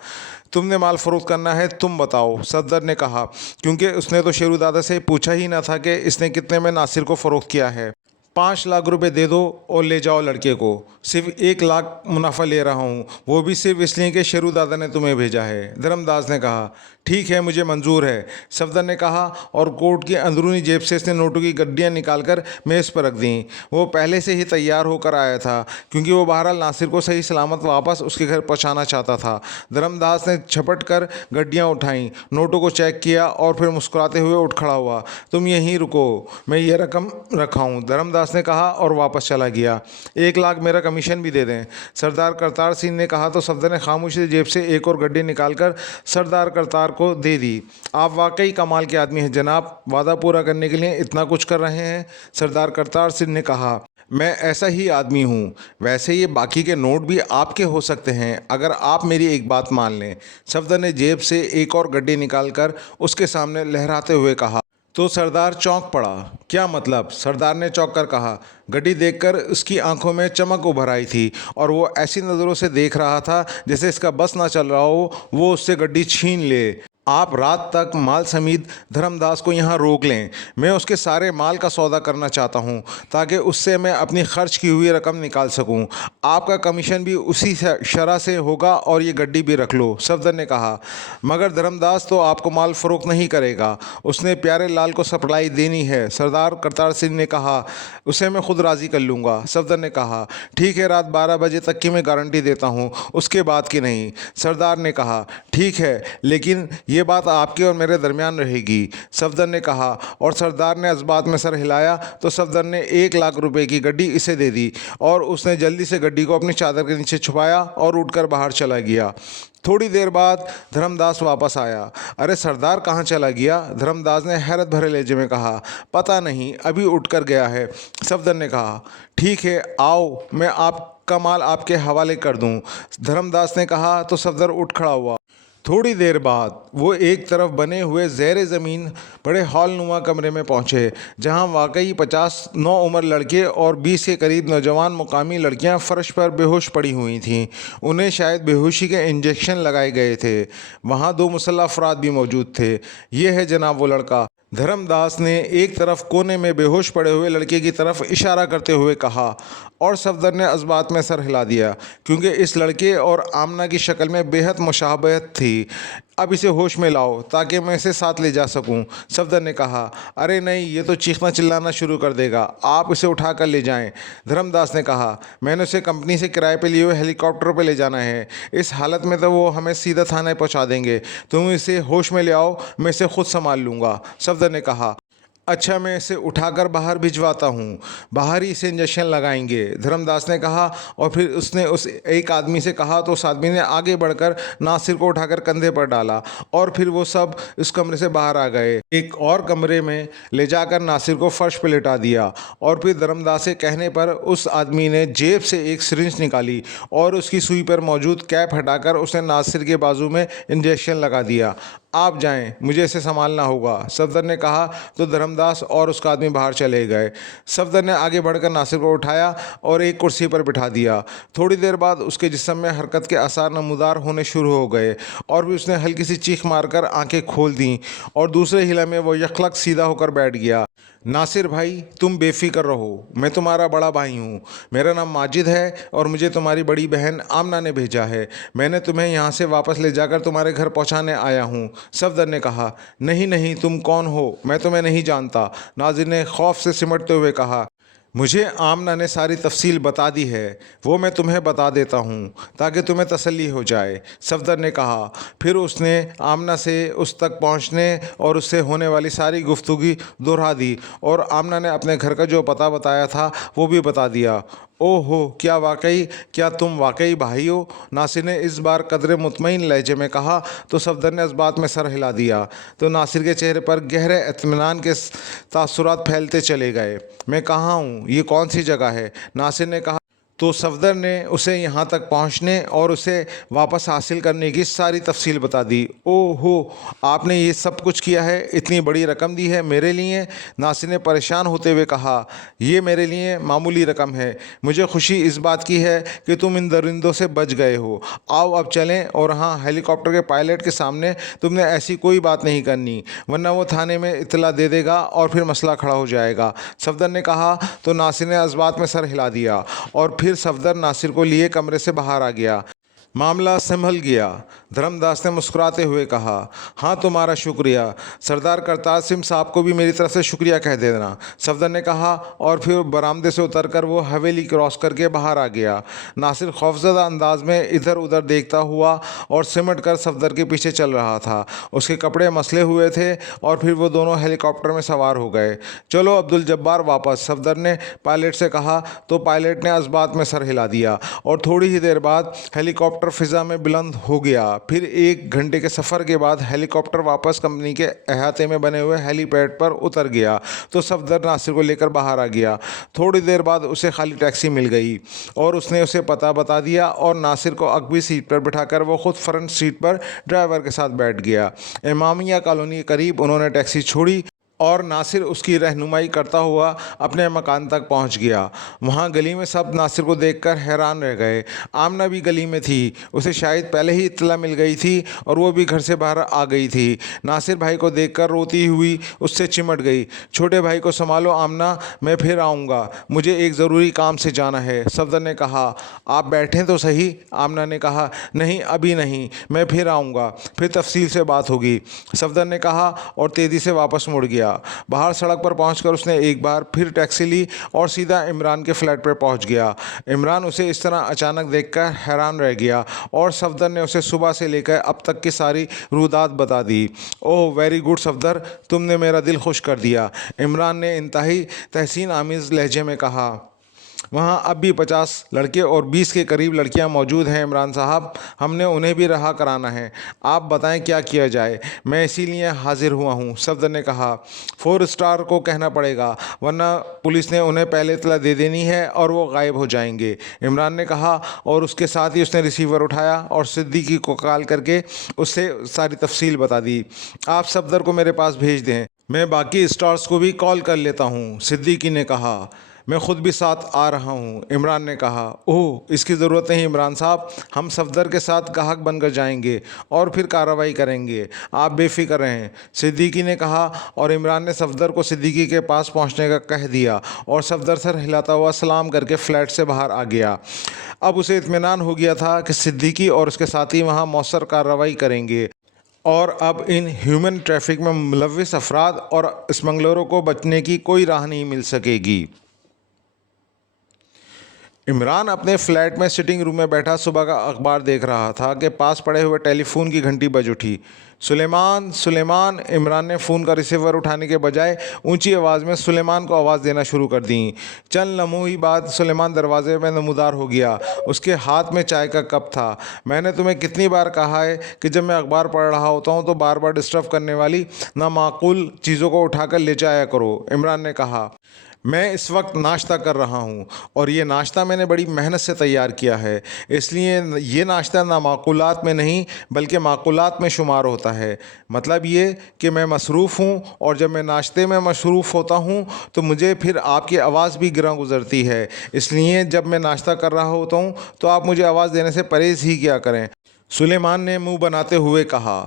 तुमने माल फ़रोख्त करना है, तुम बताओ, सफदर ने कहा, क्योंकि उसने तो शेरू दादा से पूछा ही ना था कि इसने कितने में नासिर को फ़रोख्त किया है। 5 लाख रुपए दे दो और ले जाओ लड़के को, सिर्फ 1 लाख मुनाफा ले रहा हूँ, वो भी सिर्फ इसलिए कि शेरू दादा ने तुम्हें भेजा है, धर्मदास ने कहा। ठीक है मुझे मंजूर है, सफदर ने कहा और कोट की अंदरूनी जेब से इसने नोटों की गड्डियाँ निकालकर मेज़ पर रख दीं। वो पहले से ही तैयार होकर आया था क्योंकि वो बहरहाल नासिर को सही सलामत वापस उसके घर पहुँचाना चाहता था। धर्मदास ने झपट कर गड्डियाँ उठाईं, नोटों को चेक किया और फिर मुस्कुराते हुए उठ खड़ा हुआ। तुम यहीं रुको, मैं ये रकम रखा हूँ, धर्मदास ने कहा और वापस चला गया। 1 लाख मेरा कमीशन भी दे दें, सरदार करतार सिंह ने कहा तो सफदर ने खामोशी से जेब से एक और गड्डी निकालकर सरदार करतार को दे दी। आप वाकई कमाल के आदमी हैं जनाब, वादा पूरा करने के लिए इतना कुछ कर रहे हैं, सरदार करतार सिंह ने कहा। मैं ऐसा ही आदमी हूँ। वैसे ये बाकी के नोट भी आपके हो सकते हैं अगर आप मेरी एक बात मान लें, सफदर ने जेब से एक और गड्डी निकालकर उसके सामने लहराते हुए कहा। तो सरदार चौंक पड़ा। क्या मतलब? सरदार ने चौंक कर कहा। गड्डी देखकर उसकी आंखों में चमक उभर आई थी और वो ऐसी नज़रों से देख रहा था जैसे इसका बस ना चल रहा हो वो उससे गड्डी छीन ले। आप रात तक माल समेत धर्मदास को यहाँ रोक लें, मैं उसके सारे माल का सौदा करना चाहता हूँ ताकि उससे मैं अपनी खर्च की हुई रकम निकाल सकूँ। आपका कमीशन भी उसी शरह से होगा और ये गड्डी भी रख लो, सफदर ने कहा। मगर धर्मदास तो आपको माल फ़रोख्त नहीं करेगा, उसने प्यारे लाल को सप्लाई देनी है, सरदार करतार सिंह ने कहा। उसे मैं खुद राज़ी कर लूँगा, सफदर ने कहा। ठीक है, रात 12 बजे तक की मैं गारंटी देता हूँ, उसके बाद की नहीं, सरदार ने कहा। ठीक है, लेकिन ये बात आपके और मेरे दरमियान रहेगी, सफदर ने कहा। और सरदार ने इस बात में सर हिलाया तो सफदर ने 1 लाख रुपए की गड्डी इसे दे दी और उसने जल्दी से गड्डी को अपनी चादर के नीचे छुपाया और उठकर बाहर चला गया। थोड़ी देर बाद धर्मदास वापस आया। अरे सरदार कहाँ चला गया? धर्मदास ने हैरत भरे लहजे में कहा। पता नहीं, अभी उठकर गया है, सफदर ने कहा। ठीक है, आओ मैं आपका माल आपके हवाले कर दूं, धर्मदास ने कहा तो सफदर उठ खड़ा हुआ। थोड़ी देर बाद वो एक तरफ बने हुए ज़ेर ज़मीन बड़े हॉल नुमा कमरे में पहुँचे जहाँ वाकई 50 नौउम्र लड़के और 20 के करीब नौजवान मुकामी लड़कियाँ फ़र्श पर बेहोश पड़ी हुई थीं। उन्हें शायद बेहोशी के इंजेक्शन लगाए गए थे। वहाँ 2 मुसल्लह अफराद भी मौजूद थे। ये है जनाब वो लड़का, धर्मदास ने एक तरफ कोने में बेहोश पड़े हुए लड़के की तरफ इशारा करते हुए कहा और सफदर ने इस बात में सर हिला दिया क्योंकि इस लड़के और आमना की शक्ल में बेहद मुशाबहत थी। अब इसे होश में लाओ ताकि मैं इसे साथ ले जा सकूं। सफदर ने कहा, अरे नहीं, ये तो चीखना चिल्लाना शुरू कर देगा, आप इसे उठा कर ले जाएं। धर्मदास ने कहा, मैंने उसे कंपनी से किराए पे लिए हुए हेलीकॉप्टर पे ले जाना है। इस हालत में तो वो हमें सीधा थाने पहुंचा देंगे। तुम इसे होश में ले आओ, मैं इसे खुद संभाल लूँगा। सफदर ने कहा, अच्छा, मैं इसे उठाकर बाहर भिजवाता हूँ, बाहर ही इसे इंजेक्शन लगाएंगे। धर्मदास ने कहा और फिर उसने उस एक आदमी से कहा तो उस आदमी ने आगे बढ़कर नासिर को उठाकर कंधे पर डाला और फिर वो सब इस कमरे से बाहर आ गए। एक और कमरे में ले जाकर नासिर को फर्श पर लेटा दिया और फिर धर्मदास के कहने पर उस आदमी ने जेब से एक सिरिंज निकाली और उसकी सुई पर मौजूद कैप हटाकर उसने नासिर के बाजू में इंजेक्शन लगा दिया। आप जाएं, मुझे इसे संभालना होगा, सफदर ने कहा तो धर्मदास और उसका आदमी बाहर चले गए। सफदर ने आगे बढ़कर नासिर को उठाया और एक कुर्सी पर बिठा दिया। थोड़ी देर बाद उसके जिस्म में हरकत के आसार नमूदार होने शुरू हो गए और भी उसने हल्की सी चीख मारकर आंखें खोल दी और दूसरे हिला में वो यकलक सीधा होकर बैठ गया। नासिर भाई, तुम बेफिक्र रहो, मैं तुम्हारा बड़ा भाई हूँ। मेरा नाम माजिद है और मुझे तुम्हारी बड़ी बहन आमना ने भेजा है। मैंने तुम्हें यहाँ से वापस ले जाकर तुम्हारे घर पहुँचाने आया हूँ। सफदर ने कहा, नहीं नहीं, तुम कौन हो, मैं तुम्हें नहीं जानता। नाजिर ने खौफ से सिमटते हुए कहा, मुझे आमना ने सारी तफसील बता दी है, वो मैं तुम्हें बता देता हूँ ताकि तुम्हें तसल्ली हो जाए। सफदर ने कहा। फिर उसने आमना से उस तक पहुँचने और उससे होने वाली सारी गुफ्तगू दोहरा दी और आमना ने अपने घर का जो पता बताया था वो भी बता दिया। ओहो, क्या तुम वाकई भाई हो? नासिर ने इस बार कदरे मुतमईन लहजे में कहा तो सफदर ने इस बात में सर हिला दिया तो नासिर के चेहरे पर गहरे इत्मीनान के तासुरात फैलते चले गए। मैं कहाँ हूँ? ये कौन सी जगह है? नासिर ने कहा तो सफदर ने उसे यहाँ तक पहुँचने और उसे वापस हासिल करने की सारी तफसील बता दी। ओहो, आपने ये सब कुछ किया है, इतनी बड़ी रकम दी है मेरे लिए? नासिर ने परेशान होते हुए कहा, ये मेरे लिए मामूली रकम है। मुझे खुशी इस बात की है कि तुम इन दरिंदों से बच गए हो। आओ अब चलें। और हाँ, हेलीकॉप्टर के पायलट के सामने तुमने ऐसी कोई बात नहीं करनी, वरना वो थाने में इतला दे देगा और फिर मसला खड़ा हो जाएगा। सफदर ने कहा तो नासिर ने इस बात में सर हिला दिया और फिर सफदर नासिर को लिए कमरे से बाहर आ गया। मामला संभल गया। धर्मदास ने मुस्कुराते हुए कहा, हाँ, तुम्हारा शुक्रिया। सरदार करतार सिंह साहब को भी मेरी तरफ से शुक्रिया कह देना, सफदर ने कहा और फिर बरामदे से उतरकर वो हवेली क्रॉस करके बाहर आ गया। नासिर खौफजदा अंदाज में इधर उधर देखता हुआ और सिमट कर सफदर के पीछे चल रहा था। उसके कपड़े मसले हुए थे और फिर वो दोनों हेलीकॉप्टर में सवार हो गए। चलो अब्दुल जब्बार वापस, सफदर ने पायलट से कहा तो पायलट ने इस बात में सर हिला दिया और थोड़ी ही देर बाद हेलीकॉप्टर फिजा में बुलंद हो गया। फिर 1 घंटे के सफ़र के बाद हेलीकॉप्टर वापस कंपनी के अहाते में बने हुए हेलीपैड पर उतर गया तो सफदर नासिर को लेकर बाहर आ गया। थोड़ी देर बाद उसे खाली टैक्सी मिल गई और उसने उसे पता बता दिया और नासिर को अगवी सीट पर बिठाकर वो खुद फ्रंट सीट पर ड्राइवर के साथ बैठ गया। इमामिया कॉलोनी के करीब उन्होंने टैक्सी छोड़ी और नासिर उसकी रहनुमाई करता हुआ अपने मकान तक पहुंच गया। वहां गली में सब नासिर को देखकर हैरान रह गए। आमना भी गली में थी, उसे शायद पहले ही इत्तला मिल गई थी और वो भी घर से बाहर आ गई थी। नासिर भाई को देखकर रोती हुई उससे चिमट गई। छोटे भाई को संभालो आमना, मैं फिर आऊँगा, मुझे एक ज़रूरी काम से जाना है, सफदर ने कहा। आप बैठें तो सही, आमना ने कहा। नहीं, अभी नहीं, मैं फिर आऊँगा, फिर तफसील से बात होगी, सफदर ने कहा और तेज़ी से वापस मुड़ गया। बाहर सड़क पर पहुंचकर उसने एक बार फिर टैक्सी ली और सीधा इमरान के फ्लैट पर पहुंच गया। इमरान उसे इस तरह अचानक देखकर हैरान रह गया और सफदर ने उसे सुबह से लेकर अब तक की सारी रुदात बता दी। ओह वेरी गुड सफदर, तुमने मेरा दिल खुश कर दिया, इमरान ने इंतहाई तहसीन आमीज़ लहजे में कहा। वहाँ अब भी 50 लड़के और 20 के करीब लड़कियाँ मौजूद हैं इमरान साहब, हमने उन्हें भी रहा कराना है। आप बताएं क्या किया जाए, मैं इसीलिए हाजिर हुआ हूँ, सफदर ने कहा। 4 स्टार को कहना पड़ेगा, वरना पुलिस ने उन्हें पहले इतला दे देनी है और वो गायब हो जाएंगे, इमरान ने कहा और उसके साथ ही उसने रिसीवर उठाया और सिद्दीकी को कॉल करके उससे सारी तफसील बता दी। आप सफदर को मेरे पास भेज दें, मैं बाकी स्टार्स को भी कॉल कर लेता हूँ, सिद्दीकी ने कहा। मैं खुद भी साथ आ रहा हूँ। इमरान ने कहा, ओह इसकी ज़रूरत नहीं इमरान साहब, हम सफदर के साथ गाहक बनकर जाएंगे और फिर कार्रवाई करेंगे, आप बेफिक्र रहें, सिद्दीकी ने कहा। और इमरान ने सफदर को सिद्दीकी के पास पहुँचने का कह दिया और सफदर सर हिलाता हुआ सलाम करके फ्लैट से बाहर आ गया। अब उसे इत्मीनान हो गया था कि सिद्दीकी और उसके साथी वहाँ मौसर कार्रवाई करेंगे और अब इन ह्यूमन ट्रैफिक में मुलव्विस अफराद और स्मगलरों को बचने की कोई राह नहीं मिल सकेगी। इमरान अपने फ्लैट में सिटिंग रूम में बैठा सुबह का अखबार देख रहा था कि पास पड़े हुए टेलीफोन की घंटी बज उठी। सुलेमान, सुलेमान। इमरान ने फ़ोन का रिसीवर उठाने के बजाय ऊंची आवाज़ में सुलेमान को आवाज़ देना शुरू कर दी। चंद लम्हों ही बाद सुलेमान दरवाजे में नमूदार हो गया। उसके हाथ में चाय का कप था। मैंने तुम्हें कितनी बार कहा है कि जब मैं अखबार पढ़ रहा होता हूँ तो बार बार डिस्टर्ब करने वाली नामाकूल चीज़ों को उठाकर ले जाया करो, इमरान ने कहा। मैं इस वक्त नाश्ता कर रहा हूँ और ये नाश्ता मैंने बड़ी मेहनत से तैयार किया है, इसलिए ये नाश्ता ना माकूलात में नहीं बल्कि माकूलात में शुमार होता है। मतलब ये कि मैं मसरूफ़ हूँ और जब मैं नाश्ते में मसरूफ़ होता हूँ तो मुझे फिर आपकी आवाज़ भी गिरा गुज़रती है, इसलिए जब मैं नाश्ता कर रहा होता हूँ तो आप मुझे आवाज़ देने से परहेज़ ही किया करें। सुलेमान ने मुंह बनाते हुए कहा।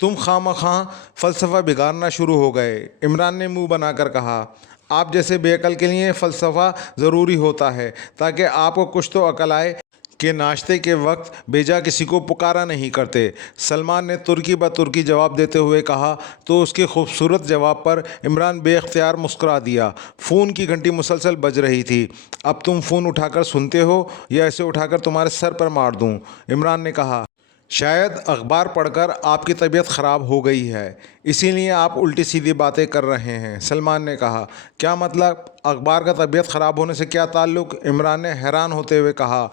तुम खामखा फ़लसफ़ा बिगाड़ना शुरू हो गए, इमरान ने मुंह बनाकर कहा। आप जैसे बेअक्ल के लिए फ़लसफ़ा ज़रूरी होता है ताकि आपको कुछ तो अकल आए कि नाश्ते के वक्त बेजा किसी को पुकारा नहीं करते। सलमान ने तुर्की ब तुर्की जवाब देते हुए कहा तो उसके खूबसूरत जवाब पर इमरान बेख्तियार मुस्कुरा दिया। फ़ोन की घंटी मुसलसल बज रही थी। अब तुम फ़ोन उठाकर सुनते हो या ऐसे उठाकर तुम्हारे सर पर मार दूँ, इमरान ने कहा। शायद अखबार पढ़कर आपकी तबीयत ख़राब हो गई है, इसीलिए आप उल्टी सीधी बातें कर रहे हैं, सलमान ने कहा। क्या मतलब? अखबार का तबीयत ख़राब होने से क्या ताल्लुक़, इमरान ने हैरान होते हुए कहा।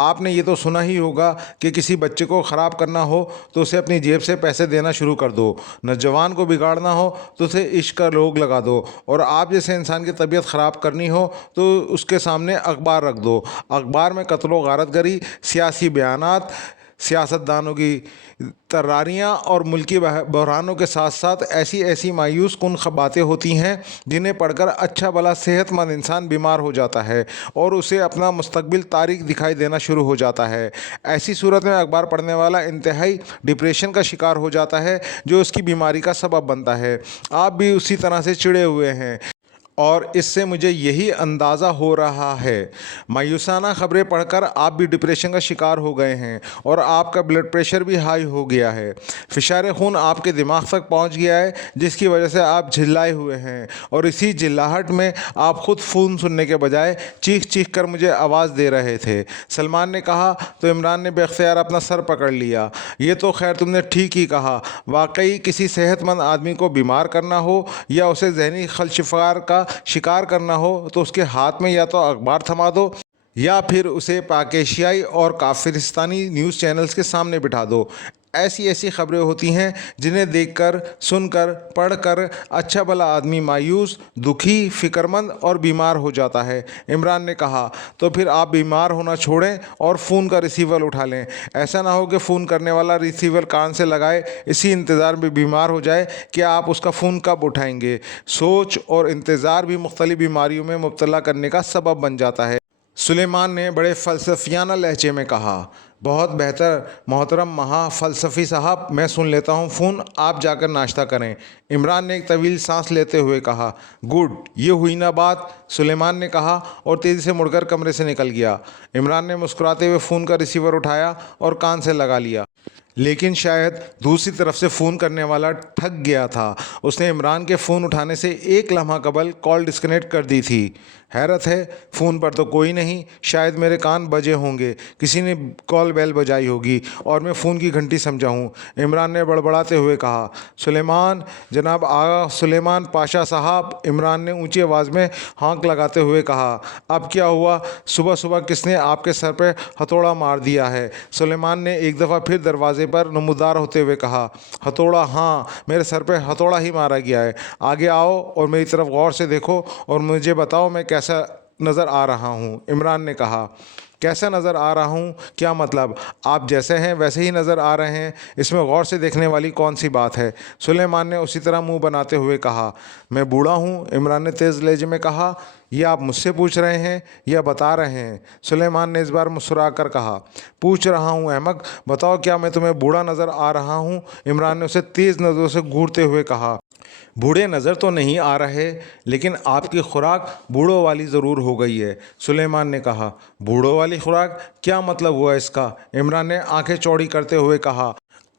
आपने ये तो सुना ही होगा कि किसी बच्चे को ख़राब करना हो तो उसे अपनी जेब से पैसे देना शुरू कर दो, नौजवान को बिगाड़ना हो तो उसे इश्क का रोग लगा दो, और आप जैसे इंसान की तबीयत ख़राब करनी हो तो उसके सामने अखबार रख दो। अखबार में कत्लो गारतगरी, सियासी बयानात, सियासतदानों की तर्रारियाँ और मुल्की बहरानों के साथ साथ ऐसी ऐसी मायूस कुन बातें होती हैं जिन्हें पढ़कर अच्छा भला सेहतमंद इंसान बीमार हो जाता है और उसे अपना मुस्तकबिल तारीक दिखाई देना शुरू हो जाता है। ऐसी सूरत में अखबार पढ़ने वाला इंतहाई डिप्रेशन का शिकार हो जाता है जो उसकी बीमारी का सबब बनता है। आप भी उसी तरह से चिड़े हुए हैं और इससे मुझे यही अंदाज़ा हो रहा है। मायूसाना ख़बरें पढ़कर आप भी डिप्रेशन का शिकार हो गए हैं और आपका ब्लड प्रेशर भी हाई हो गया है। फ़िशार खून आपके दिमाग तक पहुंच गया है जिसकी वजह से आप झिल्लाए हुए हैं और इसी चिल्लाहट में आप ख़ुद फ़ोन सुनने के बजाय चीख चीख कर मुझे आवाज़ दे रहे थे, सलमान ने कहा। तो इमरान ने बेख्तियार अपना सर पकड़ लिया। ये तो खैर तुमने ठीक ही कहा। वाकई किसी सेहतमंद आदमी को बीमार करना हो या उसे जहनी खलशिफार का शिकार करना हो तो उसके हाथ में या तो अखबार थमा दो या फिर उसे पाकिस्तानी और काफिरिस्तानी न्यूज़ चैनल्स के सामने बिठा दो। ऐसी ऐसी खबरें होती हैं जिन्हें देखकर, सुनकर, पढ़कर अच्छा भला आदमी मायूस, दुखी, फ़िक्रमंद और बीमार हो जाता है, इमरान ने कहा। तो फिर आप बीमार होना छोड़ें और फ़ोन का रिसीवर उठा लें। ऐसा ना हो कि फ़ोन करने वाला रिसीवर कान से लगाए इसी इंतज़ार में बीमार हो जाए कि आप उसका फ़ोन कब उठाएंगे। सोच और इंतज़ार भी मुख्तलिफ़ बीमारियों में मुब्तला करने का सबब बन जाता है, सुलेमान ने बड़े फ़लसफ़ियाना लहजे में कहा। बहुत बेहतर मोहतरम महा फ़लसफ़ी साहब, मैं सुन लेता हूँ फ़ोन, आप जाकर नाश्ता करें, इमरान ने एक तवील सांस लेते हुए कहा। गुड, ये हुई ना बात, सुलेमान ने कहा और तेज़ी से मुड़कर कमरे से निकल गया। इमरान ने मुस्कुराते हुए फ़ोन का रिसीवर उठाया और कान से लगा लिया, लेकिन शायद दूसरी तरफ से फ़ोन करने वाला ठग गया था। उसने इमरान के फ़ोन उठाने से एक लम्हा कबल कॉल डिस्कनेक्ट कर दी थी। हैरत है, फ़ोन पर तो कोई नहीं, शायद मेरे कान बजे होंगे, किसी ने कॉल बेल बजाई होगी और मैं फ़ोन की घंटी समझा हूँ, इमरान ने बड़बड़ाते हुए कहा। सुलेमान, जनाब आगा सुलेमान पाशा साहब, इमरान ने ऊंची आवाज़ में हाँक लगाते हुए कहा। अब क्या हुआ? सुबह सुबह किसने आपके सर पर हथौड़ा मार दिया है? सुलेमान ने एक दफ़ा फिर दरवाजे पर नमूदार होते हुए कहा। हथौड़ा? हाँ, मेरे सर पे हथौड़ा ही मारा गया है। आगे आओ और मेरी तरफ गौर से देखो और मुझे बताओ मैं कैसा नज़र आ रहा हूँ, इमरान ने कहा। कैसा नज़र आ रहा हूँ? क्या मतलब? आप जैसे हैं वैसे ही नज़र आ रहे हैं, इसमें गौर से देखने वाली कौन सी बात है, सुलेमान ने उसी तरह मुंह बनाते हुए कहा। मैं बूढ़ा हूँ, इमरान ने तेज़ लहजे में कहा। ये आप मुझसे पूछ रहे हैं या बता रहे हैं? सुलेमान ने इस बार मुस्कुरा कर कहा। पूछ रहा हूँ अहमक, बताओ क्या मैं तुम्हें बूढ़ा नज़र आ रहा हूँ? इमरान ने उसे तेज़ नज़रों से घूरते हुए कहा। बूढ़े नज़र तो नहीं आ रहे, लेकिन आपकी खुराक बूढ़ों वाली ज़रूर हो गई है, सुलेमान ने कहा। बूढ़ों वाली खुराक? क्या मतलब हुआ इसका? इमरान ने आंखें चौड़ी करते हुए कहा।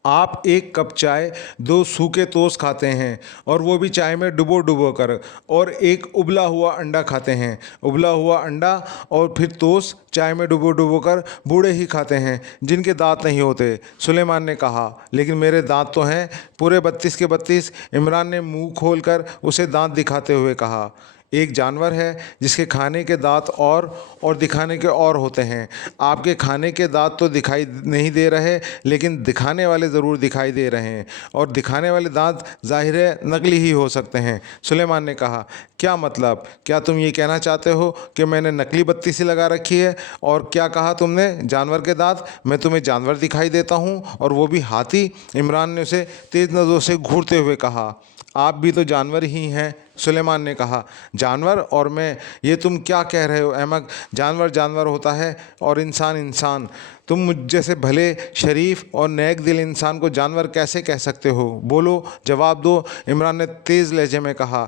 आप एक कप चाय, 2 सूखे टोस्ट खाते हैं, और वो भी चाय में डुबो डुबो कर, और एक उबला हुआ अंडा खाते हैं। उबला हुआ अंडा और फिर टोस्ट चाय में डुबो डुबो कर बूढ़े ही खाते हैं जिनके दांत नहीं होते, सुलेमान ने कहा। लेकिन मेरे दांत तो हैं पूरे 32 के 32, इमरान ने मुंह खोलकर उसे दांत दिखाते हुए कहा। एक जानवर है जिसके खाने के दांत और दिखाने के और होते हैं। आपके खाने के दांत तो दिखाई नहीं दे रहे, लेकिन दिखाने वाले ज़रूर दिखाई दे रहे हैं, और दिखाने वाले दांत ज़ाहिर है नकली ही हो सकते हैं, सुलेमान ने कहा। क्या मतलब? क्या तुम ये कहना चाहते हो कि मैंने नकली बत्ती सी लगा रखी है? और क्या कहा तुमने? जानवर के दांत? मैं तुम्हें जानवर दिखाई देता हूँ, और वो भी हाथी? इमरान ने उसे तेज़ नज़रों से घूरते हुए कहा। आप भी तो जानवर ही हैं, सुलेमान ने कहा। जानवर और मैं? ये तुम क्या कह रहे हो अहमक? जानवर जानवर होता है और इंसान इंसान। तुम मुझ जैसे भले, शरीफ और नेक दिल इंसान को जानवर कैसे कह सकते हो? बोलो, जवाब दो, इमरान ने तेज़ लहजे में कहा।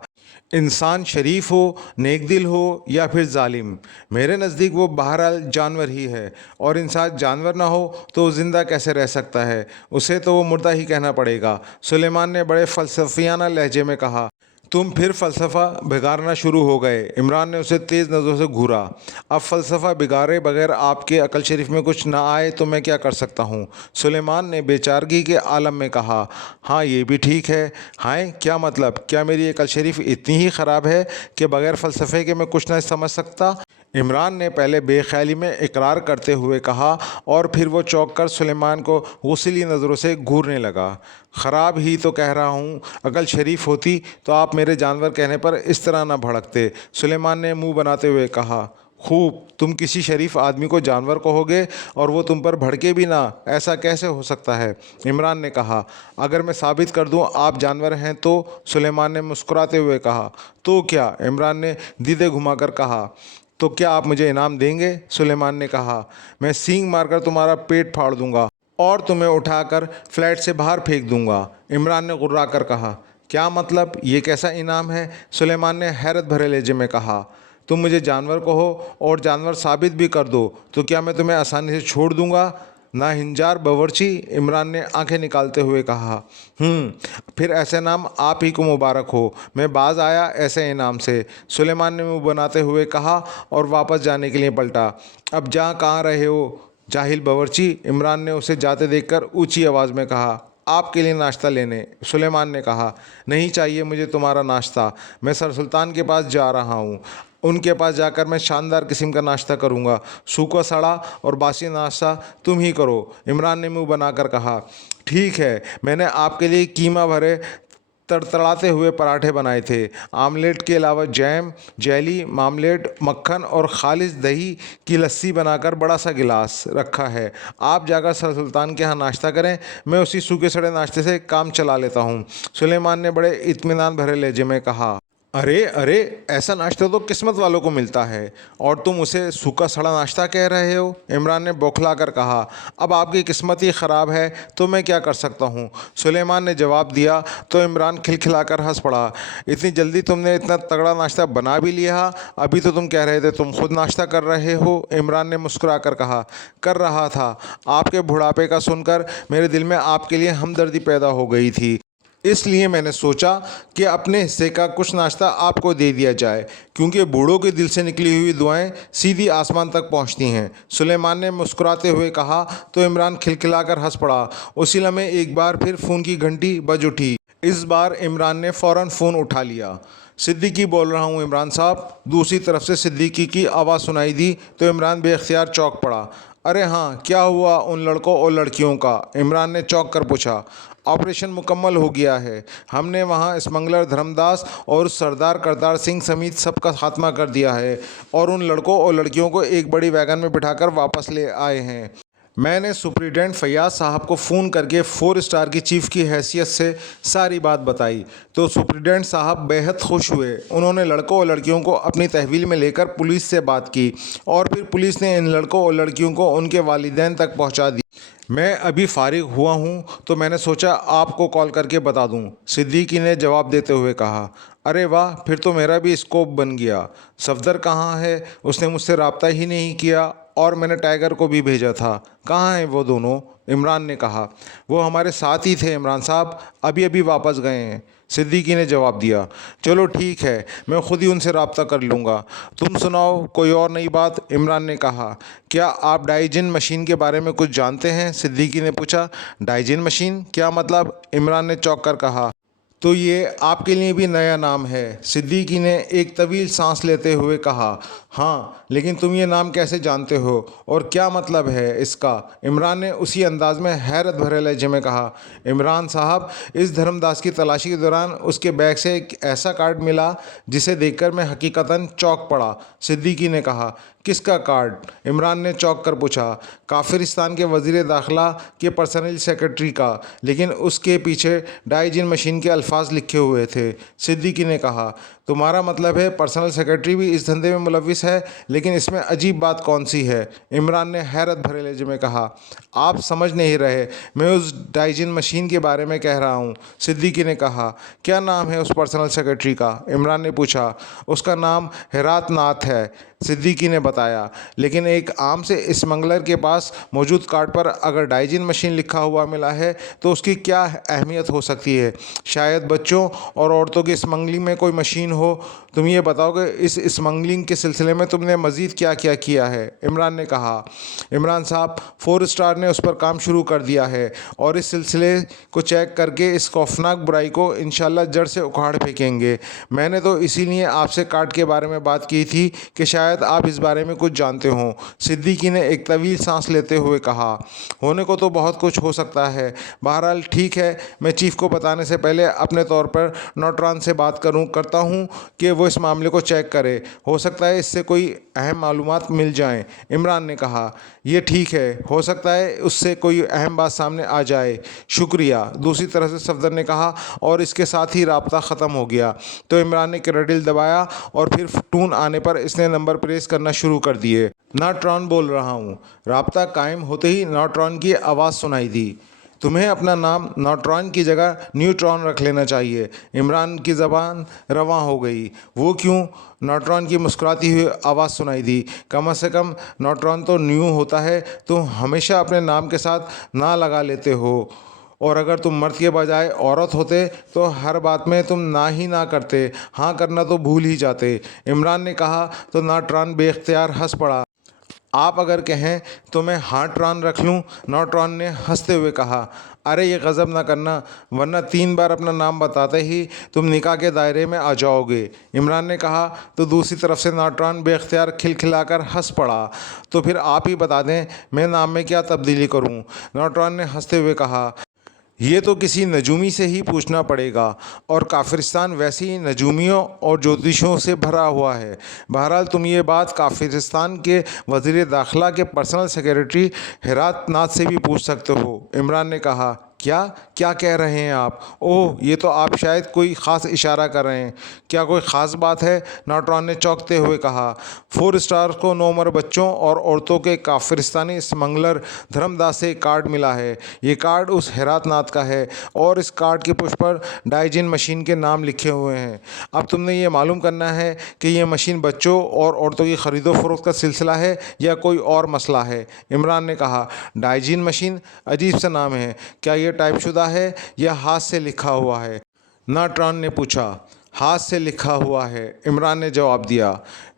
इंसान शरीफ हो, नेक दिल हो या फिर जालिम, मेरे नज़दीक वो बहरहाल जानवर ही है। और इंसान जानवर ना हो तो वो ज़िंदा कैसे रह सकता है? उसे तो वो मुर्दा ही कहना पड़ेगा, सुलेमान ने बड़े फ़लसफ़ियाना लहजे में कहा। तुम फिर फ़लसफ़ा बिगाड़ना शुरू हो गए, इमरान ने उसे तेज़ नज़रों से घूरा। अब फ़लसफ़ा बिगाड़े बगैर आपके अकल शरीफ में कुछ ना आए तो मैं क्या कर सकता हूँ, सुलेमान ने बेचारगी के आलम में कहा। हाँ, ये भी ठीक है। हाय, क्या मतलब? क्या मेरी अकल शरीफ इतनी ही ख़राब है कि बगैर फ़लसफ़े के मैं कुछ ना समझ सकता? इमरान ने पहले बेख्याली में इकरार करते हुए कहा, और फिर वो चौंक कर सुलेमान को गुस्सैली नज़रों से घूरने लगा। ख़राब ही तो कह रहा हूँ, अकल शरीफ होती तो आप मेरे जानवर कहने पर इस तरह न भड़कते, सुलेमान ने मुंह बनाते हुए कहा। खूब, तुम किसी शरीफ आदमी को जानवर कहोगे और वो तुम पर भड़के भी ना? ऐसा कैसे हो सकता है? इमरान ने कहा। अगर मैं साबित कर दूं आप जानवर हैं तो, सुलेमान ने मुस्कुराते हुए कहा। तो क्या? इमरान ने दीदे घुमाकर कहा। तो क्या आप मुझे इनाम देंगे? सुलेमान ने कहा। मैं सींग मारकर तुम्हारा पेट फाड़ दूंगा और तुम्हें उठाकर फ्लैट से बाहर फेंक दूंगा, इमरान ने गुर्रा कर कहा। क्या मतलब? ये कैसा इनाम है? सुलेमान ने हैरत भरे लहजे में कहा। तुम मुझे जानवर कहो और जानवर साबित भी कर दो तो क्या मैं तुम्हें आसानी से छोड़ दूंगा? ना हिंजार बावर्ची, इमरान ने आंखें निकालते हुए कहा। फिर ऐसे नाम आप ही को मुबारक हो, मैं बाज आया ऐसे इनाम से, सुलेमान ने मुंह बनाते हुए कहा और वापस जाने के लिए पलटा। अब जा कहाँ रहे हो जाहिल बावर्ची, इमरान ने उसे जाते देखकर ऊंची आवाज़ में कहा। आपके लिए नाश्ता लेने, सुलेमान ने कहा। नहीं चाहिए मुझे तुम्हारा नाश्ता, मैं सर सुल्तान के पास जा रहा हूँ। उनके पास जाकर मैं शानदार किस्म का नाश्ता करूँगा, सूखा सड़ा और बासी नाश्ता तुम ही करो, इमरान ने मुंह बनाकर कहा। ठीक है, मैंने आपके लिए कीमा भरे तड़तड़ाते हुए पराठे बनाए थे। आमलेट के अलावा जैम, जेली, मामलेट, मक्खन और खालिस दही की लस्सी बनाकर बड़ा सा गिलास रखा है। आप जाकर सर सुल्तान के यहाँ नाश्ता करें, मैं उसी सूखे सड़े नाश्ते से काम चला लेता हूँ, सुलेमान ने बड़े इत्मीनान भरे लहजे में कहा। अरे अरे, ऐसा नाश्ता तो किस्मत वालों को मिलता है और तुम उसे सूखा सड़ा नाश्ता कह रहे हो, इमरान ने बौखला कर कहा। अब आपकी किस्मत ही ख़राब है तो मैं क्या कर सकता हूँ, सुलेमान ने जवाब दिया तो इमरान खिलखिलाकर हंस पड़ा। इतनी जल्दी तुमने इतना तगड़ा नाश्ता बना भी लिया? अभी तो तुम कह रहे थे तुम खुद नाश्ता कर रहे हो, इमरान ने मुस्कुरा कर कहा। कर रहा था, आपके बुढ़ापे का सुनकर मेरे दिल में आपके लिए हमदर्दी पैदा हो गई थी, इसलिए मैंने सोचा कि अपने हिस्से का कुछ नाश्ता आपको दे दिया जाए, क्योंकि बूढ़ों के दिल से निकली हुई दुआएं सीधी आसमान तक पहुंचती हैं, सुलेमान ने मुस्कुराते हुए कहा तो इमरान खिलखिलाकर हंस पड़ा। उसी लम्हे एक बार फिर फ़ोन की घंटी बज उठी। इस बार इमरान ने फ़ौरन फ़ोन उठा लिया। सिद्दीकी बोल रहा हूँ इमरान साहब, दूसरी तरफ से सिद्दीकी की आवाज़ सुनाई दी तो इमरान बेख्तियार चौंक पड़ा। अरे हाँ, क्या हुआ उन लड़कों और लड़कियों का, इमरान ने चौंक कर पूछा। ऑपरेशन मुकम्मल हो गया है, हमने वहाँ स्मगलर धर्मदास और सरदार करतार सिंह समेत सबका खात्मा कर दिया है और उन लड़कों और लड़कियों को एक बड़ी वैगन में बिठाकर वापस ले आए हैं। मैंने सुप्रिटेंडेंट फैयाज साहब को फ़ोन करके 4 स्टार की चीफ़ की हैसियत से सारी बात बताई तो सुप्रिटेंडेंट साहब बेहद खुश हुए। उन्होंने लड़कों और लड़कियों को अपनी तहवील में लेकर पुलिस से बात की और फिर पुलिस ने इन लड़कों और लड़कियों को उनके वालिदैन तक पहुंचा दी। मैं अभी फारिग हुआ हूँ तो मैंने सोचा आपको कॉल करके बता दूँ, सिद्दीकी ने जवाब देते हुए कहा। अरे वाह, फिर तो मेरा भी स्कोप बन गया। सफदर कहाँ है? उसने मुझसे रब्ता ही नहीं किया और मैंने टाइगर को भी भेजा था। कहाँ हैं वो दोनों? इमरान ने कहा। वो हमारे साथ ही थे इमरान साहब, अभी अभी वापस गए हैं, सिद्दीकी ने जवाब दिया। चलो ठीक है, मैं खुद ही उनसे रब्ता कर लूँगा। तुम सुनाओ कोई और नई बात? इमरान ने कहा। क्या आप डाइजिन मशीन के बारे में कुछ जानते हैं? सिद्दीकी ने पूछा। डाइजिन मशीन? क्या मतलब? इमरान ने चौंक कर कहा। तो ये आपके लिए भी नया नाम है, सिद्दीकी ने एक तवील सांस लेते हुए कहा। हाँ, लेकिन तुम ये नाम कैसे जानते हो और क्या मतलब है इसका? इमरान ने उसी अंदाज में हैरत भरे लहजे में कहा। इमरान साहब, इस धर्मदास की तलाशी के दौरान उसके बैग से एक ऐसा कार्ड मिला जिसे देखकर मैं हकीकतन चौंक पड़ा, सिद्दीकी ने कहा। किसका कार्ड? इमरान ने चौंक कर पूछा। काफिरिस्तान के वज़ीर दाखिला के पर्सनल सेक्रेटरी का, लेकिन उसके पीछे डाइजिन मशीन के अल्फाज लिखे हुए थे, सिद्दीकी ने कहा। तुम्हारा मतलब है पर्सनल सेक्रेटरी भी इस धंधे में मुलविस है? लेकिन इसमें अजीब बात कौन सी है? इमरान ने हैरत भरे लहजे में कहा। आप समझ नहीं रहे, मैं उस डाइजिन मशीन के बारे में कह रहा हूँ, सिद्दीकी ने कहा। क्या नाम है उस पर्सनल सेक्रेटरी का? इमरान ने पूछा। उसका नाम हेरात नाथ है, सिद्दीकी ने बताया। लेकिन एक आम से स्मगलर के पास मौजूद कार्ड पर अगर डाइजिन मशीन लिखा हुआ मिला है तो उसकी क्या अहमियत हो सकती है? शायद बच्चों और औरतों की स्मगलिंग में कोई मशीन हो। तुम ये बताओगे इस स्मगलिंग के सिलसिले में तुमने मज़ीद क्या क्या किया है? इमरान ने कहा। इमरान साहब, 4 स्टार ने उस पर काम शुरू कर दिया है और इस सिलसिले को चेक करके इस खौफनाक बुराई को इंशाल्लाह जड़ से उखाड़ फेंकेंगे। मैंने तो इसीलिए आपसे कार्ड के बारे में बात की थी कि शायद आप इस बारे में कुछ जानते हों, सिद्दीकी ने एक तवील सांस लेते हुए कहा। होने को तो बहुत कुछ हो सकता है। बहरहाल ठीक है, मैं चीफ़ को बताने से पहले अपने तौर पर नौटरान से बात करता हूँ कि वो इस मामले को चेक करे। हो सकता है इससे कोई अहम मालूमात मिल जाएं, इमरान ने कहा। ये ठीक है, हो सकता है उससे कोई अहम बात सामने आ जाए। शुक्रिया, दूसरी तरफ से सफदर ने कहा और इसके साथ ही राब्ता ख़त्म हो गया। तो इमरान ने क्रेडिल दबाया और फिर टून आने पर इसने नंबर प्रेस करना शुरू कर दिए। नॉटरॉन बोल रहा हूँ। राब्ता कायम होते ही नॉटरॉन की आवाज़ सुनाई दी। तुम्हें अपना नाम नॉटरॉन की जगह न्यूट्रॉन रख लेना चाहिए। इमरान की ज़बान रवां हो गई। वो क्यों? नॉटरॉन की मुस्कुराती हुई आवाज़ सुनाई दी। कम से कम नॉटरॉन तो न्यू होता है। तुम हमेशा अपने नाम के साथ ना लगा लेते हो और अगर तुम मर्द के बजाय औरत होते तो हर बात में तुम ना ही ना करते, हाँ करना तो भूल ही जाते। इमरान ने कहा तो नॉटरॉन बेख्तियार हंस पड़ा। आप अगर कहें तो मैं हार्ट्रॉन रख लूं, नॉटरॉन ने हंसते हुए कहा। अरे ये गज़ब ना करना, वरना 3 बार अपना नाम बताते ही तुम निकाह के दायरे में आ जाओगे, इमरान ने कहा। तो दूसरी तरफ से नॉटरॉन बेख्तियार खिलखिलाकर हंस पड़ा। तो फिर आप ही बता दें मैं नाम में क्या तब्दीली करूं, नॉटरॉन ने हंसते हुए कहा। ये तो किसी नजूमी से ही पूछना पड़ेगा और काफिरिस्तान वैसे ही नजूमियों और ज्योतिषियों से भरा हुआ है। बहरहाल तुम ये बात काफिरिस्तान के वज़ीर दाखिला के पर्सनल सेक्रेटरी हेरात नाथ से भी पूछ सकते हो, इमरान ने कहा। क्या क्या कह रहे हैं आप? ओह, ये तो आप शायद कोई ख़ास इशारा कर रहे हैं। क्या कोई ख़ास बात है? नॉटरॉन ने चौंकते हुए कहा। 4 स्टार को 9 उम्र बच्चों और औरतों के काफिरिस्तानी स्मगलर धर्मदास से कार्ड मिला है। ये कार्ड उस हेरात नाथ का है और इस कार्ड के पुष्प पर डाइजिन मशीन के नाम लिखे हुए हैं। अब तुमने ये मालूम करना है कि ये मशीन बच्चों और औरतों की ख़रीदो फरोख्त का सिलसिला है या कोई और मसला है, इमरान ने कहा। डाइजिन मशीन, अजीब सा नाम है। क्या ये टाइपशुदा है या हाथ से लिखा हुआ है? नॉटरॉन ने पूछा। हाथ से लिखा हुआ है, इमरान ने जवाब दिया।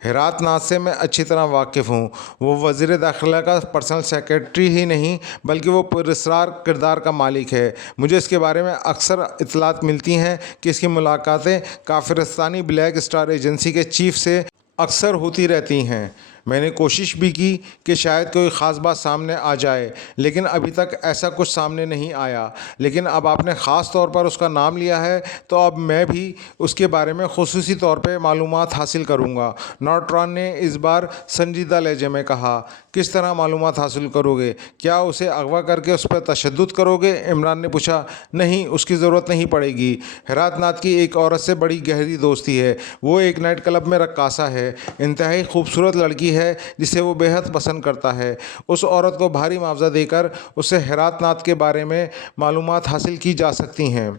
हेरात नाथ से मैं अच्छी तरह वाकिफ़ हूँ। वो वज़ीर दाखिला का पर्सनल सेक्रेटरी ही नहीं बल्कि वो पुरस्कार किरदार का मालिक है। मुझे इसके बारे में अक्सर इतलात मिलती हैं कि इसकी मुलाकातें काफिरिस्तानी ब्लैक स्टार एजेंसी के चीफ से अक्सर होती रहती हैं। मैंने कोशिश भी की कि शायद कोई ख़ास बात सामने आ जाए, लेकिन अभी तक ऐसा कुछ सामने नहीं आया। लेकिन अब आपने ख़ास तौर पर उसका नाम लिया है, तो अब मैं भी उसके बारे में ख़ुसूसी तौर पे मालूमात हासिल करूँगा। नॉर्ट्रॉन ने इस बार संजीदा लहजे में कहा। किस तरह मालूमात हासिल करोगे? क्या उसे अगवा करके उस पर तशद्दुद करोगे? इमरान ने पूछा। नहीं, उसकी ज़रूरत नहीं पड़ेगी। हेरात नाथ की एक औरत से बड़ी गहरी दोस्ती है। वो एक नाइट क्लब में रक्कासा है, इंतहाई खूबसूरत लड़की है जिसे वो बेहद पसंद करता है। उस औरत को भारी मुआवजा देकर उससे हेरात नाथ के बारे में मालूमात हासिल की जा सकती हैं,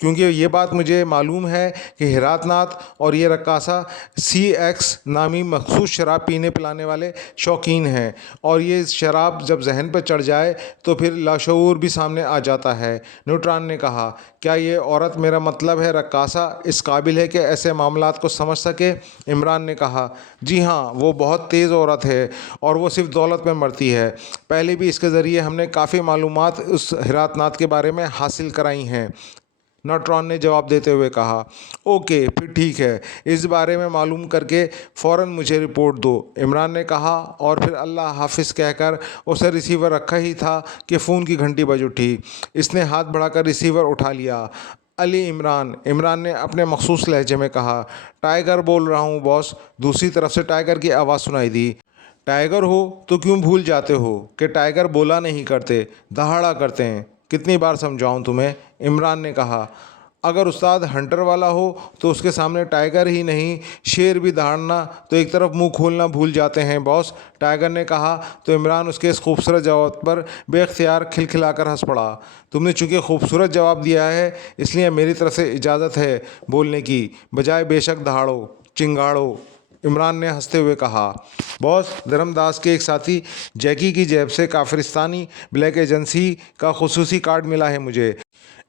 क्योंकि ये बात मुझे मालूम है कि हेरात नाथ और ये रक्कासा CX नामी मखसूस शराब पीने पिलाने वाले शौकीन हैं, और ये शराब जब जहन पर चढ़ जाए तो फिर लाशऊर भी सामने आ जाता है। न्यूट्रॉन ने कहा। क्या ये औरत, मेरा मतलब है रक्कासा, इस काबिल है कि ऐसे मामलात को समझ सके? इमरान ने कहा। जी हाँ, वो बहुत तेज़ औरत है और वो सिर्फ दौलत में मरती है। पहले भी इसके ज़रिए हमने काफ़ी मालूमात उस हेरात नाथ के बारे में हासिल कराई हैं, नॉट्रॉन ने जवाब देते हुए कहा। ओके, फिर ठीक है, इस बारे में मालूम करके फ़ौरन मुझे रिपोर्ट दो, इमरान ने कहा, और फिर अल्लाह हाफिज़ कहकर उसे रिसीवर रखा ही था कि फ़ोन की घंटी बज उठी। इसने हाथ बढ़ाकर रिसीवर उठा लिया। अली इमरान, इमरान ने अपने मखसूस लहजे में कहा। टाइगर बोल रहा हूँ बॉस। दूसरी तरफ से टाइगर की आवाज़ सुनाई दी। टाइगर हो तो क्यों भूल जाते हो कि टाइगर बोला नहीं करते, दहाड़ा करते हैं। कितनी बार समझाऊं तुम्हें? इमरान ने कहा। अगर उस्ताद हंटर वाला हो तो उसके सामने टाइगर ही नहीं, शेर भी दहाड़ना तो एक तरफ मुंह खोलना भूल जाते हैं बॉस, टाइगर ने कहा। तो इमरान उसके इस खूबसूरत जवाब पर बेख्तियार खिलखिलाकर हंस पड़ा। तुमने चूंकि खूबसूरत जवाब दिया है, इसलिए मेरी तरफ से इजाज़त है बोलने की, बजाय बेशक दहाड़ो, चिंगाड़ो, इमरान ने हंसते हुए कहा। बॉस, धर्मदास के एक साथी जैकी की जेब से काफिरिस्तानी ब्लैक एजेंसी का खुसूसी कार्ड मिला है मुझे।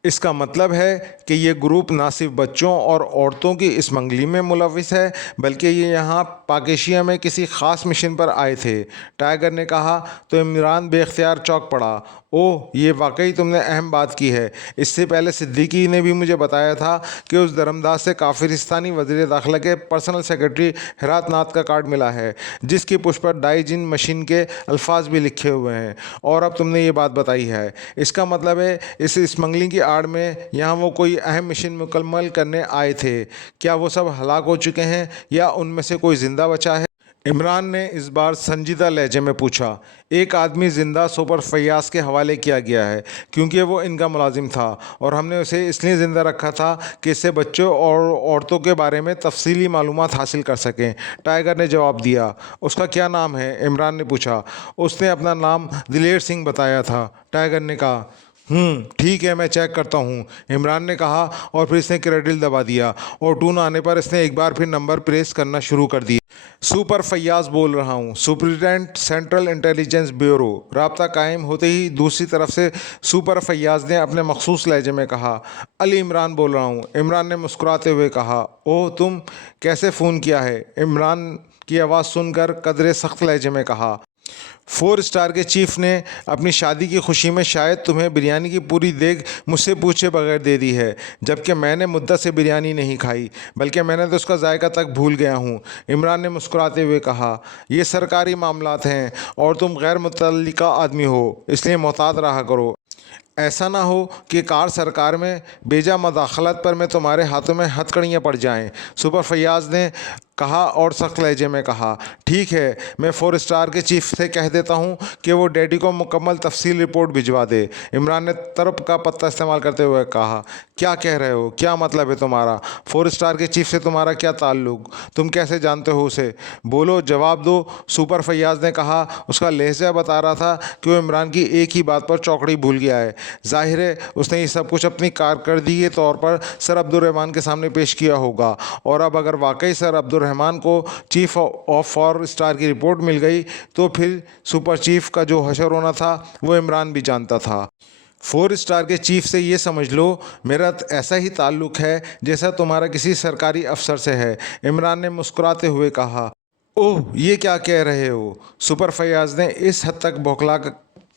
इसका मतलब है कि ये ग्रुप ना सिर्फ बच्चों और औरतों की स्मगलिंग में मुलविस है, बल्कि ये यहाँ पाकेशिया में किसी ख़ास मिशन पर आए थे, टाइगर ने कहा। तो इमरान बेख्तियार चौंक पड़ा। ओह, ये वाकई तुमने अहम बात की है। इससे पहले सिद्दीकी ने भी मुझे बताया था कि उस धर्मदास से काफिरिस्तानी वज़ीर दाखिला के पर्सनल सेक्रेटरी हेरात नाथ का कार्ड मिला है, जिसकी पुष्प पर डाइजिन मशीन के अल्फाज भी लिखे हुए हैं, और अब तुमने ये बात बताई है। इसका मतलब है इस स्मगलिंग की आड़ में यहाँ वो कोई अहम मिशन मुकम्मल करने आए थे। क्या वो सब हलाक हो चुके हैं या उनमें से कोई ज़िंदा बचा है? इमरान ने इस बार संजीदा लहजे में पूछा। एक आदमी ज़िंदा सुपर फैयाज़ के हवाले किया गया है, क्योंकि वो इनका मुलाजिम था, और हमने उसे इसलिए ज़िंदा रखा था कि इससे बच्चों और औरतों के बारे में तफसीली मालूमात हासिल कर सकें, टाइगर ने जवाब दिया। उसका क्या नाम है? इमरान ने पूछा। उसने अपना नाम दिलेर सिंह बताया था, टाइगर ने कहा। ठीक है, मैं चेक करता हूँ, इमरान ने कहा, और फिर इसने क्रेडिल दबा दिया, और टून आने पर इसने एक बार फिर नंबर प्रेस करना शुरू कर दिया। सुपर फैयाज़ बोल रहा हूँ, सुपरिटेंडेंट सेंट्रल इंटेलिजेंस ब्यूरो। राब्ता कायम होते ही दूसरी तरफ से सुपर फैयाज़ ने अपने मखसूस लहजे में कहा। अली इमरान बोल रहा हूँ, इमरान ने मुस्कुराते हुए कहा। ओह, तुम कैसे फ़ोन किया है? इमरान की आवाज़ सुनकर कदरे सख्त लहजे में कहा। 4 स्टार के चीफ ने अपनी शादी की खुशी में शायद तुम्हें बिरयानी की पूरी देग मुझसे पूछे बगैर दे दी है, जबकि मैंने मुद्दत से बिरयानी नहीं खाई, बल्कि मैंने तो उसका जायका तक भूल गया हूँ, इमरान ने मुस्कुराते हुए कहा। ये सरकारी मामलात हैं और तुम गैर मुतल्लिका आदमी हो, इसलिए मोहतात रहा करो। ऐसा ना हो कि कार सरकार में बेजा मदाखलत पर मैं तुम्हारे हाथों में हथकड़ियाँ पड़ जाएं, सुपर फैयाज़ ने कहा और सख्त लहजे में कहा। ठीक है, मैं 4 स्टार के चीफ से कह देता हूँ कि वो डैडी को मुकम्मल तफसील रिपोर्ट भिजवा दे, इमरान ने तरफ का पत्ता इस्तेमाल करते हुए कहा। क्या कह रहे हो? क्या मतलब है तुम्हारा? 4 स्टार के चीफ से तुम्हारा क्या ताल्लुक़? तुम कैसे जानते हो उसे? बोलो, जवाब दो, सुपर फैयाज़ ने कहा। उसका लहजा बता रहा था कि वो इमरान की एक ही बात पर चौकड़ी भूल गया है। जाहिर है उसने ये सब कुछ अपनी कारकर्दगी के तौर पर सर अब्दुर्रहमान के सामने पेश किया होगा, और अब अगर वाकई सर अब्दुर्रहमान को चीफ ऑफ 4 स्टार की रिपोर्ट मिल गई तो फिर सुपर चीफ का जो हशर होना था वो इमरान भी जानता था। 4 स्टार के चीफ से ये समझ लो, मेरा ऐसा ही ताल्लुक़ है जैसा तुम्हारा किसी सरकारी अफसर से है, इमरान ने मुस्कुराते हुए कहा। ओह, ये क्या कह रहे हो? सुपर फैयाज़ ने इस हद तक बौखला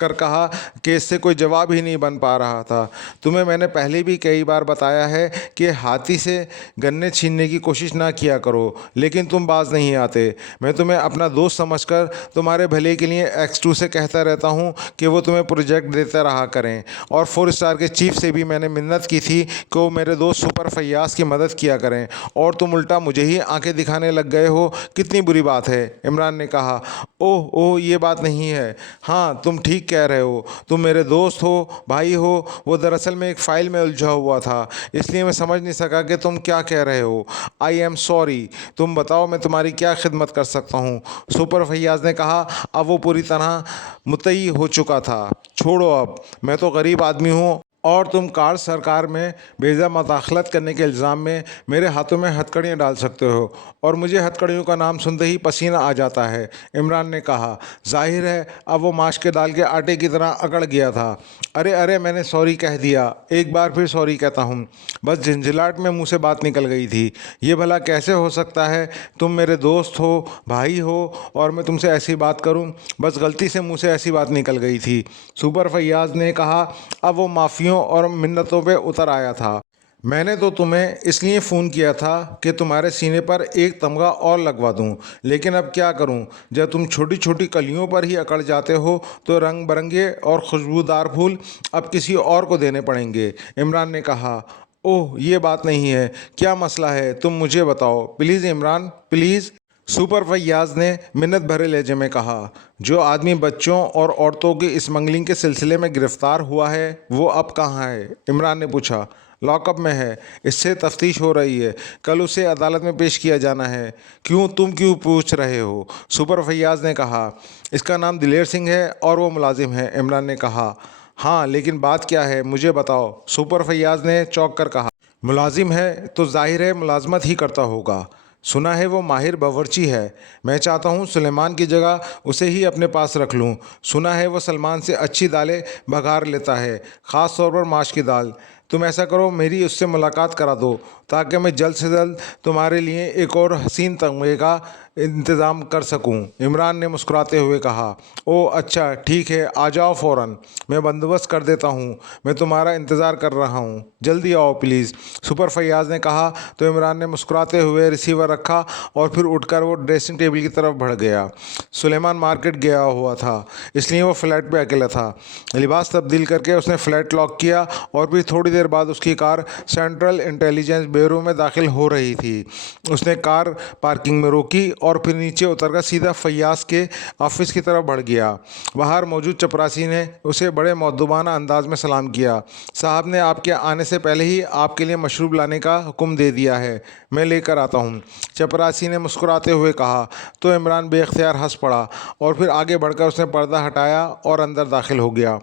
कर कहा कि इससे कोई जवाब ही नहीं बन पा रहा था। तुम्हें मैंने पहले भी कई बार बताया है कि हाथी से गन्ने छीनने की कोशिश ना किया करो, लेकिन तुम बाज नहीं आते। मैं तुम्हें अपना दोस्त समझकर तुम्हारे भले के लिए X2 से कहता रहता हूँ कि वो तुम्हें प्रोजेक्ट देते रहा करें, और 4 स्टार के चीफ से भी मैंने मिन्नत की थी कि वो मेरे दोस्त सुपर फैयाज की मदद किया करें, और तुम उल्टा मुझे ही आंखें दिखाने लग गए हो। कितनी बुरी बात है। इमरान ने कहा, ओह ओह, ये बात नहीं है। हाँ, तुम ठीक कह रहे हो। तुम मेरे दोस्त हो, भाई हो। वो दरअसल में एक फ़ाइल में उलझा हुआ था, इसलिए मैं समझ नहीं सका कि तुम क्या कह रहे हो। I am sorry. तुम बताओ मैं तुम्हारी क्या खिदमत कर सकता हूँ। सुपर फैयाज ने कहा। अब वो पूरी तरह मुतई हो चुका था। छोड़ो, अब मैं तो गरीब आदमी हूँ, और तुम कार सरकार में बेजा मदाखलत करने के इल्ज़ाम में मेरे हाथों में हथकड़ियाँ डाल सकते हो, और मुझे हथकड़ियों का नाम सुनते ही पसीना आ जाता है। इमरान ने कहा। जाहिर है अब वो माश के दाल के आटे की तरह अकड़ गया था। अरे अरे, मैंने सॉरी कह दिया। एक बार फिर सॉरी कहता हूँ। बस झंझलाहट में मुँह से बात निकल गई थी। ये भला कैसे हो सकता है? तुम मेरे दोस्त हो, भाई हो, और मैं तुमसे ऐसी बात करूं? बस गलती से मुंह से ऐसी बात निकल गई थी। सुपर फैयाज ने कहा। अब वो माफ़ियों और मिन्नतों पे उतर आया था। मैंने तो तुम्हें इसलिए फ़ोन किया था कि तुम्हारे सीने पर एक तमगा और लगवा दूं, लेकिन अब क्या करूं? जब तुम छोटी छोटी कलियों पर ही अकड़ जाते हो तो रंग बिरंगे और खुशबूदार फूल अब किसी और को देने पड़ेंगे। इमरान ने कहा। ओह, ये बात नहीं है। क्या मसला है? तुम मुझे बताओ please Imran, please. Super Faiyaz ने मिन्नत भरे लहजे में कहा। जो आदमी बच्चों और औरतों की स्मगलिंग के सिलसिले में गिरफ्तार हुआ है वो अब कहाँ है? इमरान ने पूछा। लॉकअप में है। इससे तफ्तीश हो रही है। कल उसे अदालत में पेश किया जाना है। क्यों, तुम क्यों पूछ रहे हो? सुपर फैयाज ने कहा। इसका नाम दिलेर सिंह है और वो मुलाजिम है। इमरान ने कहा। हाँ, लेकिन बात क्या है, मुझे बताओ। सुपर फैयाज ने चौंक कर कहा। मुलाजिम है तो जाहिर है मुलाजमत ही करता होगा। सुना है वो माहिर बावर्ची है। मैं चाहता हूँ सुलेमान की जगह उसे ही अपने पास रख लूँ। सुना है वो सलमान से अच्छी दालें बघार लेता है, ख़ास तौर पर माश की दाल। तुम ऐसा करो, मेरी उससे मुलाकात करा दो, ताकि मैं जल्द से जल्द तुम्हारे लिए एक और हसीन तमगे का इंतज़ाम कर सकूं। इमरान ने मुस्कुराते हुए कहा। ओ अच्छा, ठीक है, आ जाओ फ़ौरन। मैं बंदोबस्त कर देता हूँ। मैं तुम्हारा इंतज़ार कर रहा हूँ। जल्दी आओ प्लीज़, सुपर फैयाज ने कहा। तो इमरान ने मुस्कुराते हुए रिसीवर रखा और फिर उठकर वो ड्रेसिंग टेबल की तरफ बढ़ गया। सुलेमान मार्केट गया हुआ था, इसलिए वो फ्लैट पे अकेला था। लिबास तब्दील करके उसने फ्लैट लॉक किया, और फिर थोड़ी देर बाद उसकी कार सेंट्रल इंटेलिजेंस ब्यूरो में दाखिल हो रही थी। उसने कार पार्किंग में रोकी और फिर नीचे उतरकर सीधा फैयाज के ऑफिस की तरफ बढ़ गया। बाहर मौजूद चपरासी ने उसे बड़े मौदूबाना अंदाज में सलाम किया। साहब ने आपके आने से पहले ही आपके लिए मशरूब लाने का हुक्म दे दिया है, मैं लेकर आता हूँ, चपरासी ने मुस्कुराते हुए कहा। तो इमरान बेख्तियार हंस पड़ा, और फिर आगे बढ़कर उसने पर्दा हटाया और अंदर दाखिल हो गया।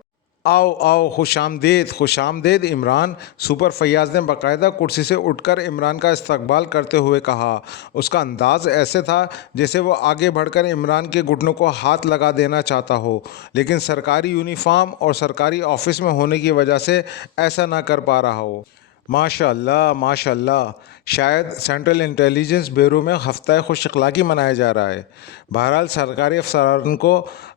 आओ आओ, खुश आमदेद, खुश आमदेद इमरान, सुपर फैयाज ने बाकायदा कुर्सी से उठकर इमरान का इस्तकबाल करते हुए कहा। उसका अंदाज़ ऐसे था जैसे वो आगे बढ़कर इमरान के घुटनों को हाथ लगा देना चाहता हो, लेकिन सरकारी यूनिफॉर्म और सरकारी ऑफिस में होने की वजह से ऐसा ना कर पा रहा हो। माशाल्लाह माशाल्लाह। शायद सेंट्रल इंटेलिजेंस ब्यूरो में हफ्ता खुश अखलाक़ी मनाया जा रहा है। बहरहाल सरकारी अफसरान को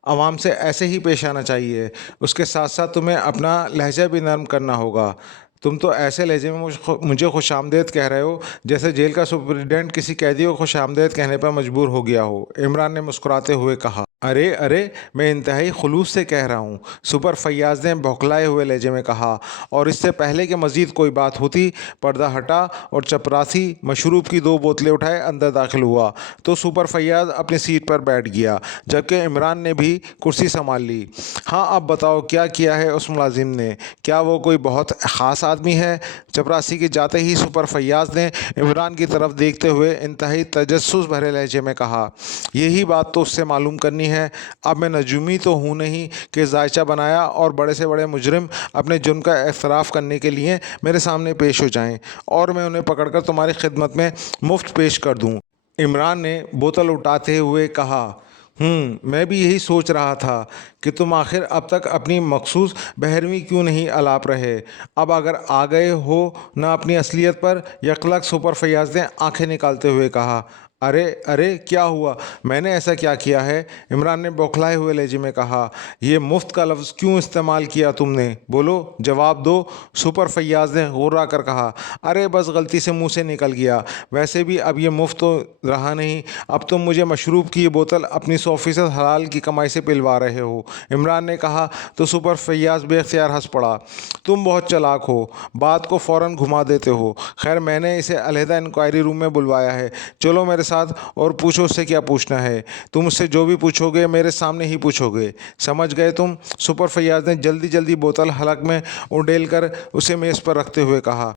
आवाम से ऐसे ही पेश आना चाहिए। उसके साथ साथ तुम्हें अपना लहजा भी नरम करना होगा। तुम तो ऐसे लहजे में मुझे खुश आमदेद कह रहे हो जैसे जेल का सुपरिटेंडेंट किसी कैदी को खुश आमदेद कहने पर मजबूर हो गया हो। इमरान ने मुस्कुराते हुए कहा। अरे अरे, मैं इंतहाई खुलूस से कह रहा हूँ, सुपर फैयाज ने बौखलाए हुए लहजे में कहा। और इससे पहले कि मज़ीद कोई बात होती, पर्दा हटा और चपरासी मशरूब की 2 बोतलें उठाए अंदर दाखिल हुआ। तो सुपर फैयाज अपनी सीट पर बैठ गया, जबकि इमरान ने भी कुर्सी संभाल ली। हाँ, अब बताओ क्या किया है उस मुलाजिम ने? क्या वो कोई बहुत ख़ास आदमी है? चपरासी के जाते ही सुपर फैयाज ने इमरान की तरफ देखते हुए इंतहाई तजस्सुस भरे लहजे में कहा। यही बात तो उससे मालूम करनी है। अब मैं नजूमी तो हूँ नहीं कि जायचा बनाया और बड़े से बड़े मुजरिम अपने जुर्म का एतराफ़ करने के लिए मेरे सामने पेश हो जाएं, और मैं उन्हें पकड़कर तुम्हारी खिदमत में मुफ्त पेश कर दूँ। इमरान ने बोतल उठाते हुए कहा। मैं भी यही सोच रहा था कि तुम आखिर अब तक अपनी मखसूस बहरवीं क्यों नहीं अलाप रहे। अब अगर आ गए हो ना अपनी असलियत पर, यकलक, सुपर फैयाज ने आंखें निकालते हुए कहा। अरे अरे क्या हुआ? मैंने ऐसा क्या किया है? इमरान ने बौखलाए हुए लहजे में कहा। ये मुफ्त का लफ्ज़ क्यों इस्तेमाल किया तुमने? बोलो, जवाब दो। सुपर फैयाज ने हुर्रा कर कहा। अरे बस गलती से मुंह से निकल गया। वैसे भी अब ये मुफ्त तो रहा नहीं। अब तुम मुझे मशरूब की ये बोतल अपनी 100% हलाल की कमाई से पिलवा रहे हो, इमरान ने कहा। तो सुपर फैयाज बेख्तियार हंस पड़ा। तुम बहुत चालाक हो, बात को फ़ौरन घुमा देते हो। खैर, मैंने इसे अलहदा इंक्वायरी रूम में बुलवाया है। चलो मेरे साथ और पूछो उससे क्या पूछना है। तुम उससे जो भी पूछोगे मेरे सामने ही पूछोगे, समझ गए तुम? सुपर फैयाज ने जल्दी जल्दी बोतल हलक में उंडेल कर उसे मेज़ पर रखते हुए कहा।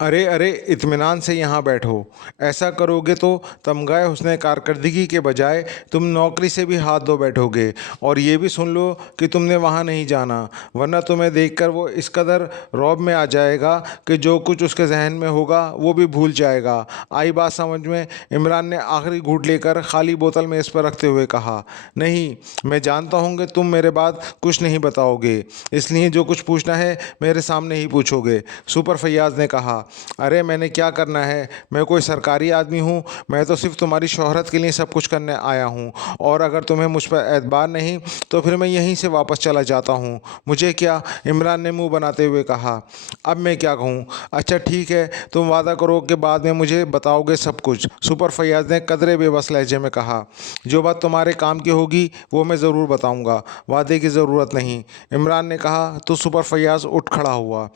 अरे अरे, इत्मीनान से यहाँ बैठो। ऐसा करोगे तो तमगाए हुस्ने कारकर्दगी के बजाय तुम नौकरी से भी हाथ धो बैठोगे। और ये भी सुन लो कि तुमने वहाँ नहीं जाना, वरना तुम्हें देखकर वो इस कदर रौब में आ जाएगा कि जो कुछ उसके जहन में होगा वो भी भूल जाएगा। आई बात समझ में? इमरान ने आखिरी घूंट लेकर खाली बोतल मेज़ पर रखते हुए कहा। नहीं, मैं जानता हूँ कि तुम मेरे बाद कुछ नहीं बताओगे, इसलिए जो कुछ पूछना है मेरे सामने ही पूछोगे, सुपर फैयाज ने कहा। अरे मैंने क्या करना है? मैं कोई सरकारी आदमी हूँ? मैं तो सिर्फ तुम्हारी शोहरत के लिए सब कुछ करने आया हूँ। और अगर तुम्हें मुझ पर एतबार नहीं तो फिर मैं यहीं से वापस चला जाता हूँ। मुझे क्या? इमरान ने मुंह बनाते हुए कहा। अब मैं क्या कहूँ? अच्छा ठीक है, तुम वादा करो कि बाद में मुझे बताओगे सब कुछ, सुपर फैयाज ने कदरे बेबस लहजे में कहा। जो बात तुम्हारे काम की होगी वो मैं ज़रूर बताऊँगा, वादे की ज़रूरत नहीं, इमरान ने कहा। तो सुपर फैयाज उठ खड़ा हुआ।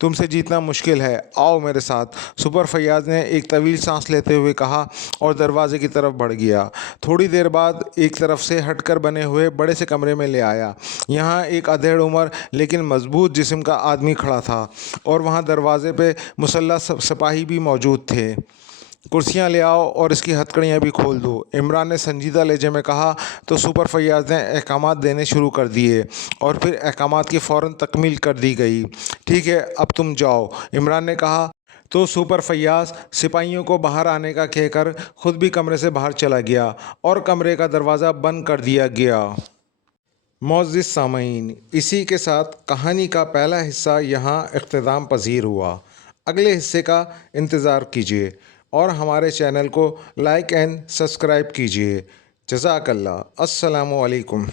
तुमसे जीतना मुश्किल है, आओ मेरे साथ, सुपर फैयाज ने एक तवील सांस लेते हुए कहा और दरवाजे की तरफ बढ़ गया। थोड़ी देर बाद एक तरफ से हटकर बने हुए बड़े से कमरे में ले आया। यहाँ एक अधेड़ उम्र लेकिन मजबूत जिस्म का आदमी खड़ा था और वहाँ दरवाजे पे मुसल्लह सिपाही भी मौजूद थे। कुर्सियाँ ले आओ और इसकी हथकड़ियाँ भी खोल दो, इमरान ने संजीदा लहजे में कहा। तो सुपर फैयाज ने अहकामात देने शुरू कर दिए और फिर अहकामात की फ़ौरन तकमील कर दी गई। ठीक है, अब तुम जाओ, इमरान ने कहा। तो सुपर फैयाज सिपाहियों को बाहर आने का कहकर खुद भी कमरे से बाहर चला गया और कमरे का दरवाज़ा बंद कर दिया गया। मोअज़्ज़िज़ सामईन, इसी के साथ कहानी का पहला हिस्सा यहाँ इख्तिताम पजीर हुआ। अगले हिस्से का इंतज़ार कीजिए और हमारे चैनल को लाइक एंड सब्सक्राइब कीजिए। जज़ाकल्लाह। अस्सलामु अलैकुम।